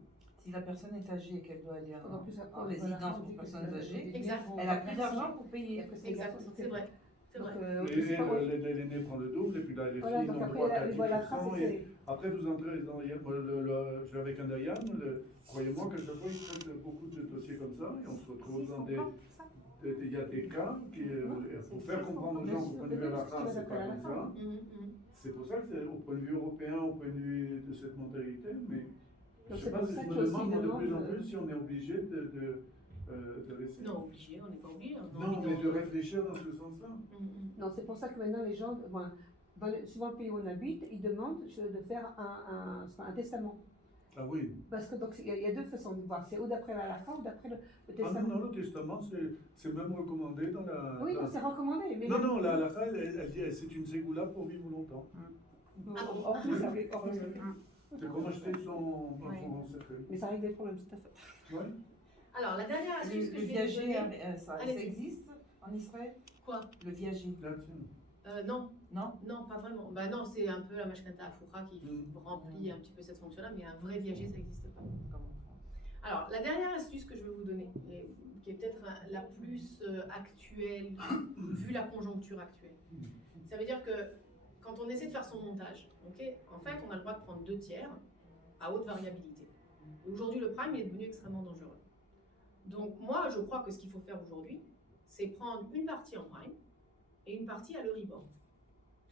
Si la personne est âgée et qu'elle doit aller En plus, après, en on résidence voilà, pour on dit que personnes c'est- âgées, Exact. elle a plus d'argent pour payer. Après, c'est Exact, exact, c'est vrai. C'est Donc, vrai. L'aîné prend le double, et puis là, les voilà, filles donc ont après, droit à voilà, la 40%. phrase, Et c'est. après, vous entrez dans. Je vais avec un Diane, croyez-moi que chaque fois, ils traitent beaucoup de dossiers comme ça, et on se retrouve dans des. Il y a des cas qui, pour faire comprendre aux gens au point de vue à la race, c'est pas comme ça. C'est pour ça que c'est au point de vue européen, au point de vue de cette mentalité, mais je Donc, sais c'est pas pour si ça je qu'il me y a aussi demande moi, de une plus en demande, plus si on est obligé de laisser. Non, obligé, on n'est pas obligé. on a Non, envie mais d'en- de réfléchir dans ce sens-là. Non, c'est pour ça que maintenant les gens, bon, suivant le pays où on habite, ils demandent de faire un testament. Ah oui. Parce que donc il y a deux façons de voir. C'est ou d'après la fin ou d'après le Ah testament. non, le testament, c'est même recommandé dans la. Oui, non, c'est recommandé. Mais Non, la halakha, elle dit c'est une ségoula pour vivre longtemps. En plus, ça arrive. C'est comme acheter son Oui. cercueil. Mais ça règle des problèmes, tout à fait. Ouais. Alors, la dernière astuce que Le je vais vous viager, donner. ça Allez-y. existe en Israël? Quoi? Le viager? Là, tiens. Non, Non? non, pas vraiment. Bah non, c'est un peu la mashkanta Afoura qui remplit un petit peu cette fonction-là, mais un vrai viager, ça n'existe pas. Alors, la dernière astuce que je vais vous donner, et qui est peut-être la plus actuelle, vu la conjoncture actuelle, ça veut dire que quand on essaie de faire son montage, en fait, on a le droit de prendre 2 tiers à haute variabilité. Et aujourd'hui, le prime il est devenu extrêmement dangereux. Donc, moi, je crois que ce qu'il faut faire aujourd'hui, c'est prendre une partie en prime et une partie à l'Euribor.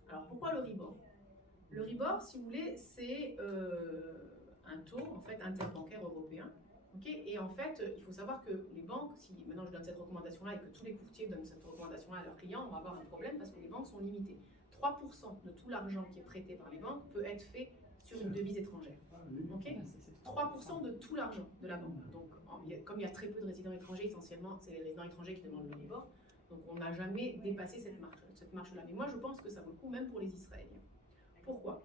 Alors, pourquoi l'Euribor? L'Euribor, si vous voulez, c'est un taux en fait interbancaire européen. Et en fait, il faut savoir que les banques, si maintenant je donne cette recommandation-là et que tous les courtiers donnent cette recommandation-là à leurs clients, on va avoir un problème parce que les banques sont limitées. 3% de tout l'argent qui est prêté par les banques peut être fait sur une devise étrangère. 3% de tout l'argent de la banque. Donc, comme il y a très peu de résidents étrangers, essentiellement, c'est les résidents étrangers qui demandent le Libor. Donc, on n'a jamais dépassé cette marche-là. Mais moi, je pense que ça vaut le coup, même pour les Israéliens. Pourquoi?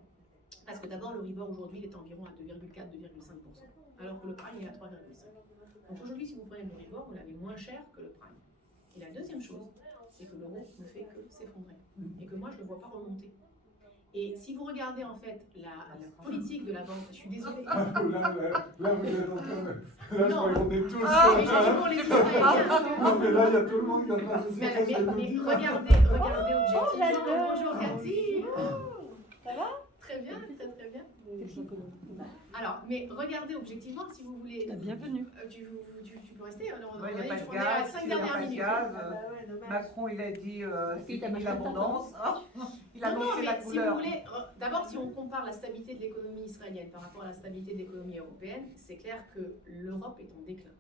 Parce que d'abord, le Libor aujourd'hui, il est environ à 2,4-2,5%, alors que le Prime est à 3,5%. Donc aujourd'hui, si vous prenez le Libor, vous l'avez moins cher que le Prime. Et la deuxième chose, c'est que l'euro ne fait que s'effondrer. Et que moi, je ne le vois pas remonter. Et si vous regardez en fait la politique de la banque, je suis désolée. Là, vous êtes en train de. Là, je Non. crois qu'on est tous. Mais je dis pour les Israéliens. Non, mais là, il y a tout le monde qui est en train de se Mais casser le regardez cul. objectivement. Bonjour Cathy. Ça va? Très bien, très bien. Alors, mais regardez objectivement si vous voulez. Bienvenue. Tu peux rester. Alors, Ouais, il n'y a pas de on est à gaz, 5 il n'y a dernières pas de minutes. gaz. Ah bah ouais, dommage. Macron, il a dit c'est t'a fini marqué l'abondance. Il a Non, annoncé la mais si vous couleur. voulez, d'abord, si on compare la stabilité de l'économie israélienne par rapport à la stabilité de l'économie européenne, c'est clair que l'Europe est en déclin.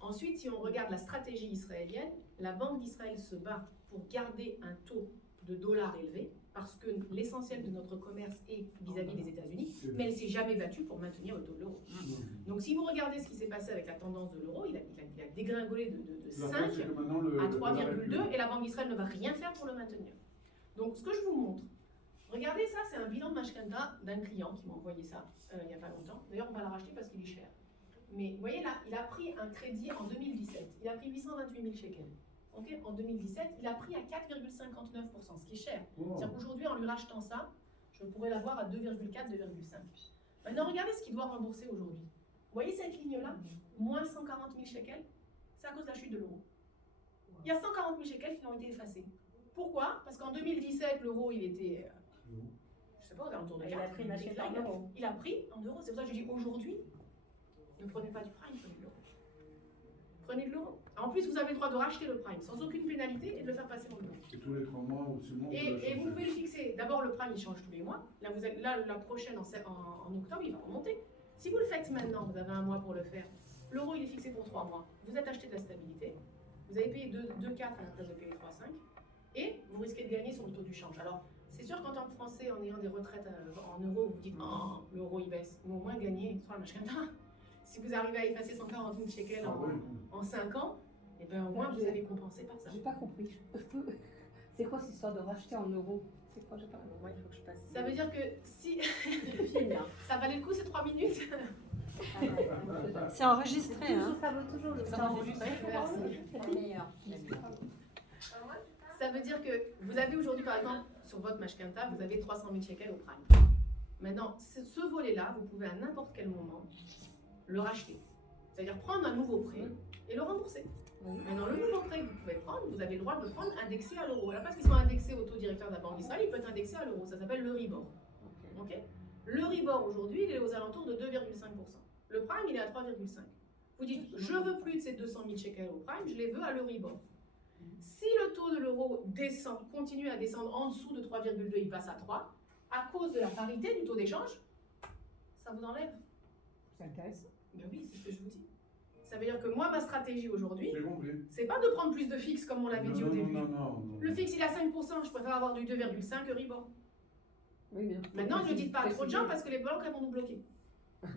Ensuite, si on regarde la stratégie israélienne, la Banque d'Israël se bat pour garder un taux de dollars élevé, parce que l'essentiel de notre commerce est vis-à-vis des États-Unis, mais elle ne s'est jamais battue pour maintenir le taux de l'euro. Donc si vous regardez ce qui s'est passé avec la tendance de l'euro, il a dégringolé de 5 à 3,2 et la Banque d'Israël ne va rien faire pour le maintenir. Donc ce que je vous montre, regardez ça, c'est un bilan de Mashkanta d'un client qui m'a envoyé ça il n'y a pas longtemps. D'ailleurs, on va la racheter parce qu'il est cher. Mais vous voyez là, il a pris un crédit en 2017, il a pris 828 000 shekels. En 2017, il a pris à 4,59%, ce qui est cher. C'est-à-dire qu'aujourd'hui, en lui rachetant ça, je pourrais l'avoir à 2,4, 2,5. Maintenant, regardez ce qu'il doit rembourser aujourd'hui. Vous voyez cette ligne-là, moins 140 000 shekels, c'est à cause de la chute de l'euro. Il y a 140 000 shekels qui ont été effacés. Pourquoi? Parce qu'en 2017, l'euro, il était, je ne sais pas, autour de 4. Il a pris Mashkenta en euros. Il a pris en euros. C'est pour ça que je dis aujourd'hui, ne prenez pas du prime, prenez de l'euro. Prenez de l'euro. En plus, vous avez le droit de racheter le prime sans aucune pénalité et de le faire passer en euros. Et tous les 3 mois ou 6 mois. Et vous pouvez le fixer. D'abord, le prime, il change tous les mois. Là, la prochaine, en octobre, il va remonter. Si vous le faites maintenant, vous avez un mois pour le faire. L'euro, il est fixé pour 3 mois. Vous êtes acheté de la stabilité. Vous avez payé 2,4 à la place de payer 3,5. Et vous risquez de gagner sur le taux du change. Alors, c'est sûr qu'en tant que Français, en ayant des retraites en euros, vous dites oh, l'euro il baisse. Mais au moins gagner sur la Mashkenta. Si vous arrivez à effacer 140 000 shekels en 5 ans, et ben au moins vous allez compenser par ça. J'ai pas compris. C'est quoi cette histoire de racheter en euros? C'est quoi? J'ai pas Moi, il faut que je passe. Ça veut dire que si Fine, là. ça valait le coup ces 3 minutes. C'est enregistré, hein? Ça vaut toujours le C'est temps. enregistré. Merci. C'est le meilleur. Ça veut dire que vous avez aujourd'hui par exemple sur votre Mashkenta, vous avez 300 000 shekels au prime. Maintenant, ce volet-là, vous pouvez à n'importe quel moment le racheter. C'est-à-dire prendre un nouveau prêt et le rembourser. Oui. Maintenant, le nouveau prêt que vous pouvez prendre, vous avez le droit de le prendre indexé à l'euro. À la place qu'il soit indexé au taux directeur de la Banque d'Israël, il peut être indexé à l'euro. Ça s'appelle le Ribor. Ok. Le Ribor aujourd'hui, il est aux alentours de 2,5%. Le prime, il est à 3,5%. Vous dites, je veux plus de ces 200 000 shekels au prime, je les veux à l'Euribor. Si le taux de l'euro descend, continue à descendre en dessous de 3,2, il passe à 3, à cause de la parité du taux d'échange, ça vous enlève. C'est intéressant. Ben oui, c'est ce que je vous dis. Ça veut dire que moi, ma stratégie aujourd'hui, J'ai compris. c'est pas de prendre plus de fixe comme on l'avait dit au début. Non. Le fixe, il est à 5%, je préfère avoir du 2,5 Euribor. Oui, bien. Maintenant, ne le dites pas à trop de gens parce que les banques, elles vont nous bloquer.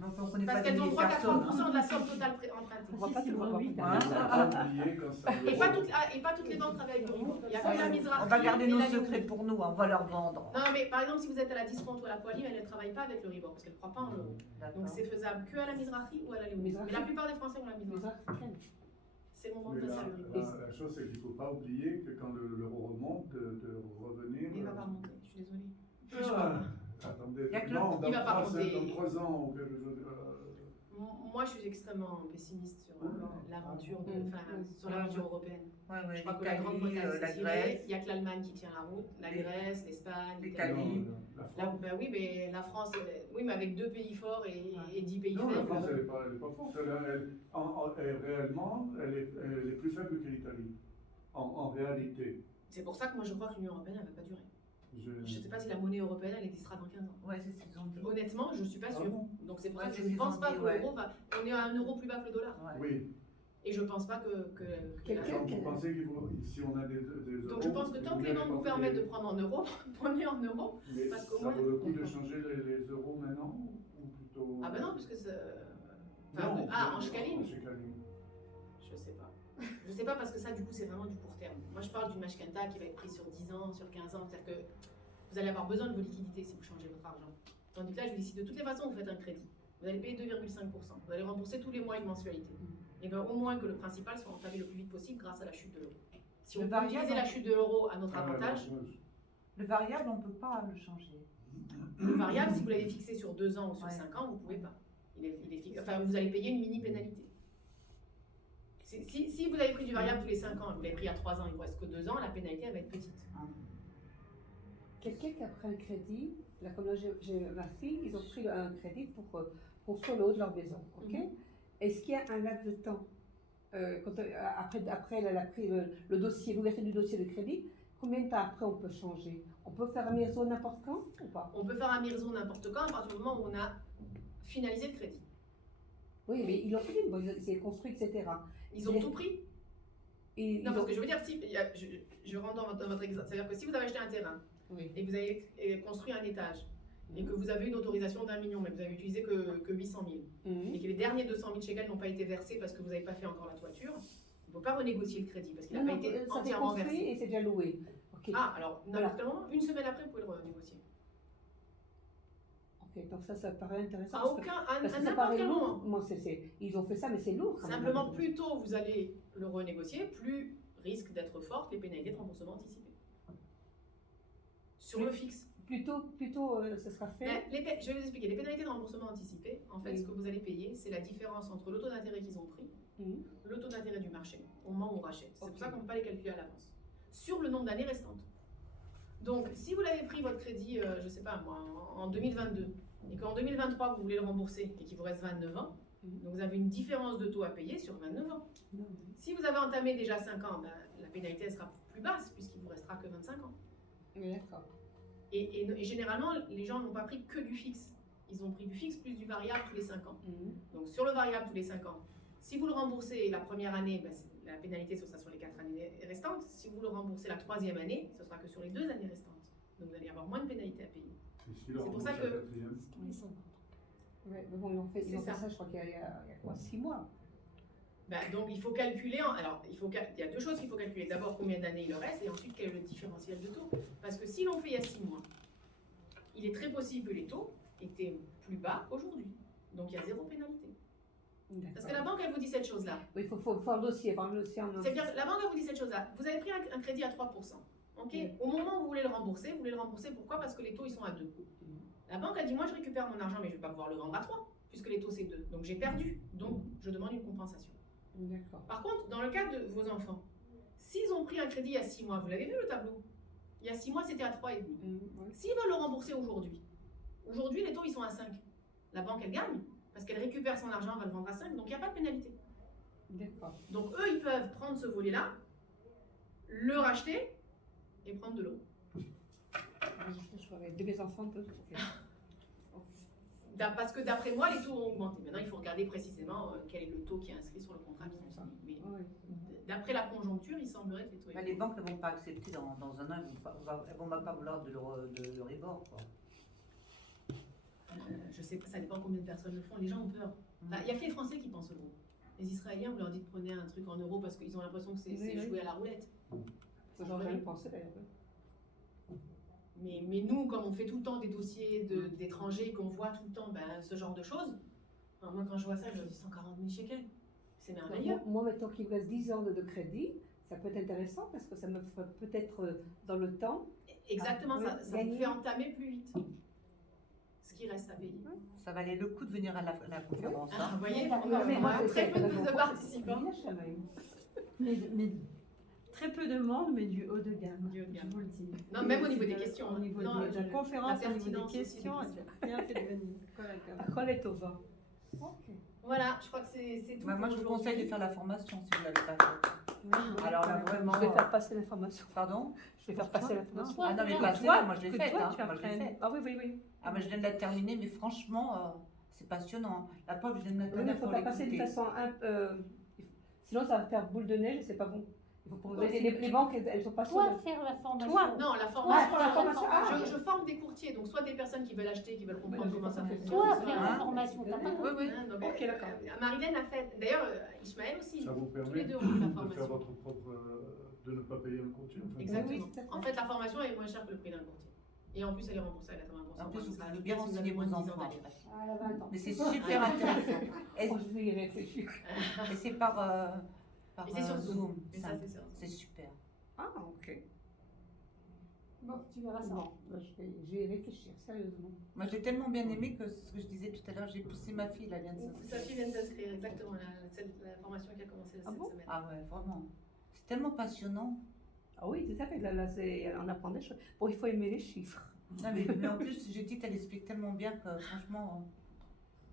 Donc, on connaît Parce pas des qu'elles ont milliers de droit qu'à personnes. 30% de la somme totale empruntée. On va pas tout voir vite. Voilà. On va pas oublier quand ça Et pas toutes les banques travaillent avec l'Euribor. Il y a que la Mizrahi. On va garder et nos la secrets Leumi. pour nous, on va leur vendre. Non, mais par exemple, si vous êtes à la Discount ou à la Poalim, elles ne travaillent pas avec l'Euribor parce qu'elles ne croient pas en l'euro. Donc D'accord. c'est faisable que à la Mizrahi ou à la Leumi. Mizrahi. Mais la plupart des Français ont la Les Mizrahi. Africaines. C'est le moment Mais de passer à l'Euribor. la chose, c'est qu'il ne faut pas oublier que quand l'euro remonte, de revenir. Il ne va pas remonter, je suis désolée. Je sais Ah, pas. attendez, Il y a que non, il va pas monter. dans 3 ans ou quelque chose. Moi, je suis extrêmement pessimiste sur l'aventure sur Ouais. l'aventure européenne. Ouais, Je ouais, crois que la Grande-Bretagne la s'est tirée. Grèce, Il n'y a que l'Allemagne qui tient la route. La Grèce, l'Espagne, l'Italie. La La- France. ben oui, mais la France, oui, mais avec 2 pays forts et 10 pays Non, la faibles. France, elle n'est pas forte. Réellement, elle est plus faible que l'Italie. En réalité. C'est pour ça que moi je crois que l'Union européenne elle va pas durer. Je ne Je- sais pas si la monnaie européenne elle existera dans 15 ans. Ouais, c'est ce qu'ils ont dit. Honnêtement, je ne suis pas Ah sûre. bon Donc c'est pour Ouais, ça que c'est je ce ne qu'ils pense ont pas dit, que ouais. l'euro va. On est à 1 euro plus bas que le dollar. Ouais. Oui. Et je ne pense pas que Quelqu'un- Vous pensez qu'il faut, si on a des euros. donc je pense que tant que les banques vous permettent de prendre en euros, prenez en euros. Mais parce qu'au ça moins- vaut le coup de changer les euros maintenant ou plutôt. Ah ben non, parce que c'est. Enfin, Non, en shekalim. en shekalim. Je sais pas. Je sais pas parce que ça, du coup, c'est vraiment du court terme. Moi, je parle d'une mashkenta qui va être prise sur 10 ans, sur 15 ans. C'est-à-dire que vous allez avoir besoin de vos liquidités si vous changez votre argent. Tandis que là, je vous dis, si de toutes les façons, vous faites un crédit, vous allez payer 2,5%. Vous allez rembourser tous les mois une mensualité. Et bien, au moins que le principal soit entamé le plus vite possible grâce à la chute de l'euro. Si on Le peut variable, utiliser la chute de l'euro à notre Ah, avantage, Le variable, on ne peut pas le changer. le variable, si vous l'avez fixé sur 2 ans ou sur Ouais. 5 ans, vous ne pouvez pas. Il est fixé. Enfin, vous allez payer une mini pénalité. Si vous avez pris du variable tous les 5 ans et vous l'avez pris à 3 ans, il ne vous reste que 2 ans, la pénalité elle va être petite. Quelqu'un qui a pris un crédit, là comme là j'ai ma fille, ils ont pris un crédit pour construire le haut de leur maison. Ok. Mhm. Est-ce qu'il y a un laps de temps après elle a pris le dossier, l'ouverture du dossier de crédit, combien de temps après on peut changer? On peut faire un mirzo n'importe quand ou pas? On peut faire un mirzo n'importe quand à partir du moment où on a finalisé le crédit. Oui, mais ils l'ont fait, bon, c'est construit, etc. Ils ont Mais- tout pris. Et Non, ils parce ont- que je veux dire, si, je rentre dans votre exemple. C'est-à-dire que si vous avez acheté un terrain Oui. et que vous avez construit un étage et que vous avez une autorisation d'1 million, mais que vous avez utilisé que 800 000 Mhm. et que les derniers 200 000 shekels n'ont pas été versés parce que vous n'avez pas fait encore la toiture, on ne peut pas renégocier le crédit parce qu'il n'a Non, pas non, été ça fait entièrement construit versé. et c'est déjà loué. Ok. Ah, alors, Voilà. n'importe quel moment, une semaine après, vous pouvez le renégocier. Ok, donc ça paraît intéressant. À parce que- aucun, à parce que ça n'importe paraît quel moment. lourd. Moi, ils ont fait ça, mais c'est lourd. quand même. Simplement, plus tôt vous allez le renégocier, plus risque d'être forte les pénalités de remboursement anticipé. Sur le fixe. Plutôt, ce sera fait. Mais je vais vous expliquer. Les pénalités de remboursement anticipé, en fait, Oui. ce que vous allez payer, c'est la différence entre le taux d'intérêt qu'ils ont pris, Mhm. le taux d'intérêt du marché, au moment où on rachète. C'est Ok. pour ça qu'on ne peut pas les calculer à l'avance. Sur le nombre d'années restantes. Donc, si vous l'avez pris votre crédit, je ne sais pas moi, en 2022, et qu'en 2023, vous voulez le rembourser et qu'il vous reste 29 ans, Mhm. donc vous avez une différence de taux à payer sur 29 ans. Non. Si vous avez entamé déjà 5 ans, ben, la pénalité elle sera plus basse puisqu'il vous restera que 25 ans. Oui, d'accord. Et généralement, les gens n'ont pas pris que du fixe. Ils ont pris du fixe plus du variable tous les 5 ans. Mhm. Donc sur le variable tous les 5 ans, si vous le remboursez la première année, ben, la pénalité ce sera sur les 4 années restantes. Si vous le remboursez la troisième année, ce sera que sur les 2 années restantes. Donc vous allez avoir moins de pénalités à payer. C'est pour ça que- Ouais, mais bon, ils ont fait C'est ça. ça, je crois qu'il y a quoi, 6 mois. Ben, donc il faut calculer, alors il y a deux choses qu'il faut calculer. D'abord combien d'années il leur reste et ensuite quel est le différentiel de taux. Parce que si l'on fait il y a 6 mois, il est très possible que les taux étaient plus bas aujourd'hui. Donc il y a 0 pénalité. Parce que la banque elle vous dit cette chose-là. Oui, il faut voir le dossier, voir le dossier en C'est bien, la banque elle vous dit cette chose-là. Vous avez pris un crédit à 3%. Ok. Oui. Au moment où vous voulez le rembourser, pourquoi? Parce que les taux ils sont à 2. La banque a dit moi je récupère mon argent mais je ne vais pas pouvoir le vendre à 3 puisque les taux c'est 2. Donc j'ai perdu, donc je demande une compensation. D'accord. Par contre, dans le cas de vos enfants, s'ils ont pris un crédit il y a 6 mois, vous l'avez vu le tableau? Il y a 6 mois, c'était à 3,5. Ouais. S'ils veulent le rembourser aujourd'hui, les taux ils sont à 5. La banque elle gagne, parce qu'elle récupère son argent, elle va le vendre à 5, donc il n'y a pas de pénalité. D'accord. Donc eux, ils peuvent prendre ce volet-là, le racheter et prendre de l'eau. Je ferai de mes enfants peuvent. Ok. Parce que d'après moi, les taux ont augmenté. Maintenant, il faut regarder précisément quel est le taux qui est inscrit sur le contrat qu'ils ont signé. Mais Ouais. d'après la conjoncture, il semblerait que les taux Bah, aient les banques ne vont pas accepter dans un an, elles ne vont pas vouloir de l'Euribor. je sais pas, ça dépend combien de personnes le font. Les gens ont peur. Enfin, il n'y a que les Français qui pensent euro. Les Israéliens, vous leur dites prenez un truc en euros parce qu'ils ont l'impression que c'est Oui. jouer à la roulette. J'aurais jamais pensé d'ailleurs. Mais nous, comme on fait tout le temps des dossiers d'étrangers, qu'on voit tout le temps ce genre de choses, enfin, moi quand je vois ça, je me dis 140 000 shekels. C'est merveilleux. Moi, maintenant qu'il me reste 10 ans de crédit, ça peut être intéressant parce que ça me ferait peut-être dans le temps. Exactement, oui, ça vous gagner. fait entamer plus vite ce qui reste à payer. Ça valait le coup de venir à la conférence. Ah, Hein. vous voyez, D'accord. on a Mais moi, très peu c'est- de participants. Mais très peu de monde, mais du haut de gamme. Du haut de gamme. Je vous le dis. Non, même au niveau C'est des de- questions, Au hein. niveau Non, de la conférence, la au niveau pertinence des aussi des questions, questions. elle a bien fait de venir. Colle est au bas. Voilà, je crois que c'est tout. Bah, moi, je pour vous conseille de aujourd'hui. faire la formation si vous ne l'avez pas fait. Alors là, vraiment. Je vais faire passer l'information. Pardon? Je vais faire passer l'information. Ah non, mais Non, pas toi, celle-là, moi je l'ai que faite. toi, Hein. tu Moi, je l'ai apprennes. faite. Ah oui. Ah, mais je viens de la terminer, mais franchement, c'est passionnant. La preuve, je viens de la Oui, terminer. mais il faut la passer de façon sinon ça va faire boule de neige et c'est pas bon. Il faut pour les banques, elles sont pas Toi, sûres. faire la formation. Toi. Non, la Ah, formation. pour la formation. Ah, Je forme des courtiers, donc soit des personnes qui veulent acheter, qui veulent comprendre Oui, comment ça d'accord. fonctionne. Toi, soit- faire la Hein formation. T'as pas Oui, oui. Hein, donc, Ok, d'accord. Marilène a fait, d'ailleurs, Ismaël aussi. Ça vous Tous les permet deux ont fait la de faire formation. votre propre. de ne pas payer un courtier. En fait. Exactement. Oui, tout à fait. En fait, la formation est moins chère que le prix d'un courtier. Et en plus, elle est remboursée à 80%. En plus, Ça vous sera pouvez bien si vous avez renseigner moins vos de 10 ans enfants d'année. après. Ah, 20 ans. Mais c'est super intéressant. Et, Oh, je vais y réfléchir. et c'est par Et c'est sur Zoom. Zoom. Et ça, c'est sûr. C'est super. Ah, ok. Bon, tu verras ça. Bon, je vais y réfléchir, sérieusement. Moi, j'ai tellement bien aimé que ce que je disais tout à l'heure, j'ai poussé ma fille, là, vient de Sa s'inscrire. fille vient de s'inscrire, exactement, la formation qui a commencé Ah cette bon semaine. Ah ouais, vraiment. C'est tellement passionnant. Ah oui, tout à fait. Là, on apprend des choses. Bon, il faut aimer les chiffres. Non, mais en plus, Judith, elle explique tellement bien que franchement,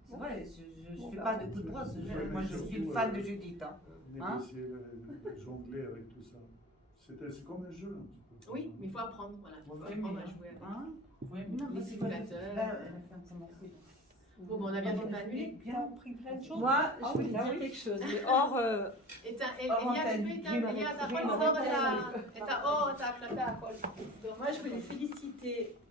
c'est vrai, je Bon, fais bah, pas de coups de brosse. Moi, je suis une fan de Judith. Hein. Négocier, jongler avec tout ça. C'est comme un jeu. Un petit peu. Oui, mais il faut apprendre, voilà. Il faut Oui, apprendre mais- à jouer. avec. Hein Les parce que simulateurs. là, elle a fait un commencé. Bon, on a bien fait de m'annuler. Bien. Pris plein de choses. Moi, Moi, ah je oui, vais là, dire oui. quelque chose. Mais hors. Elia, אתה יכול לחזור את ההקלטה הכל. Moi, je voulais féliciter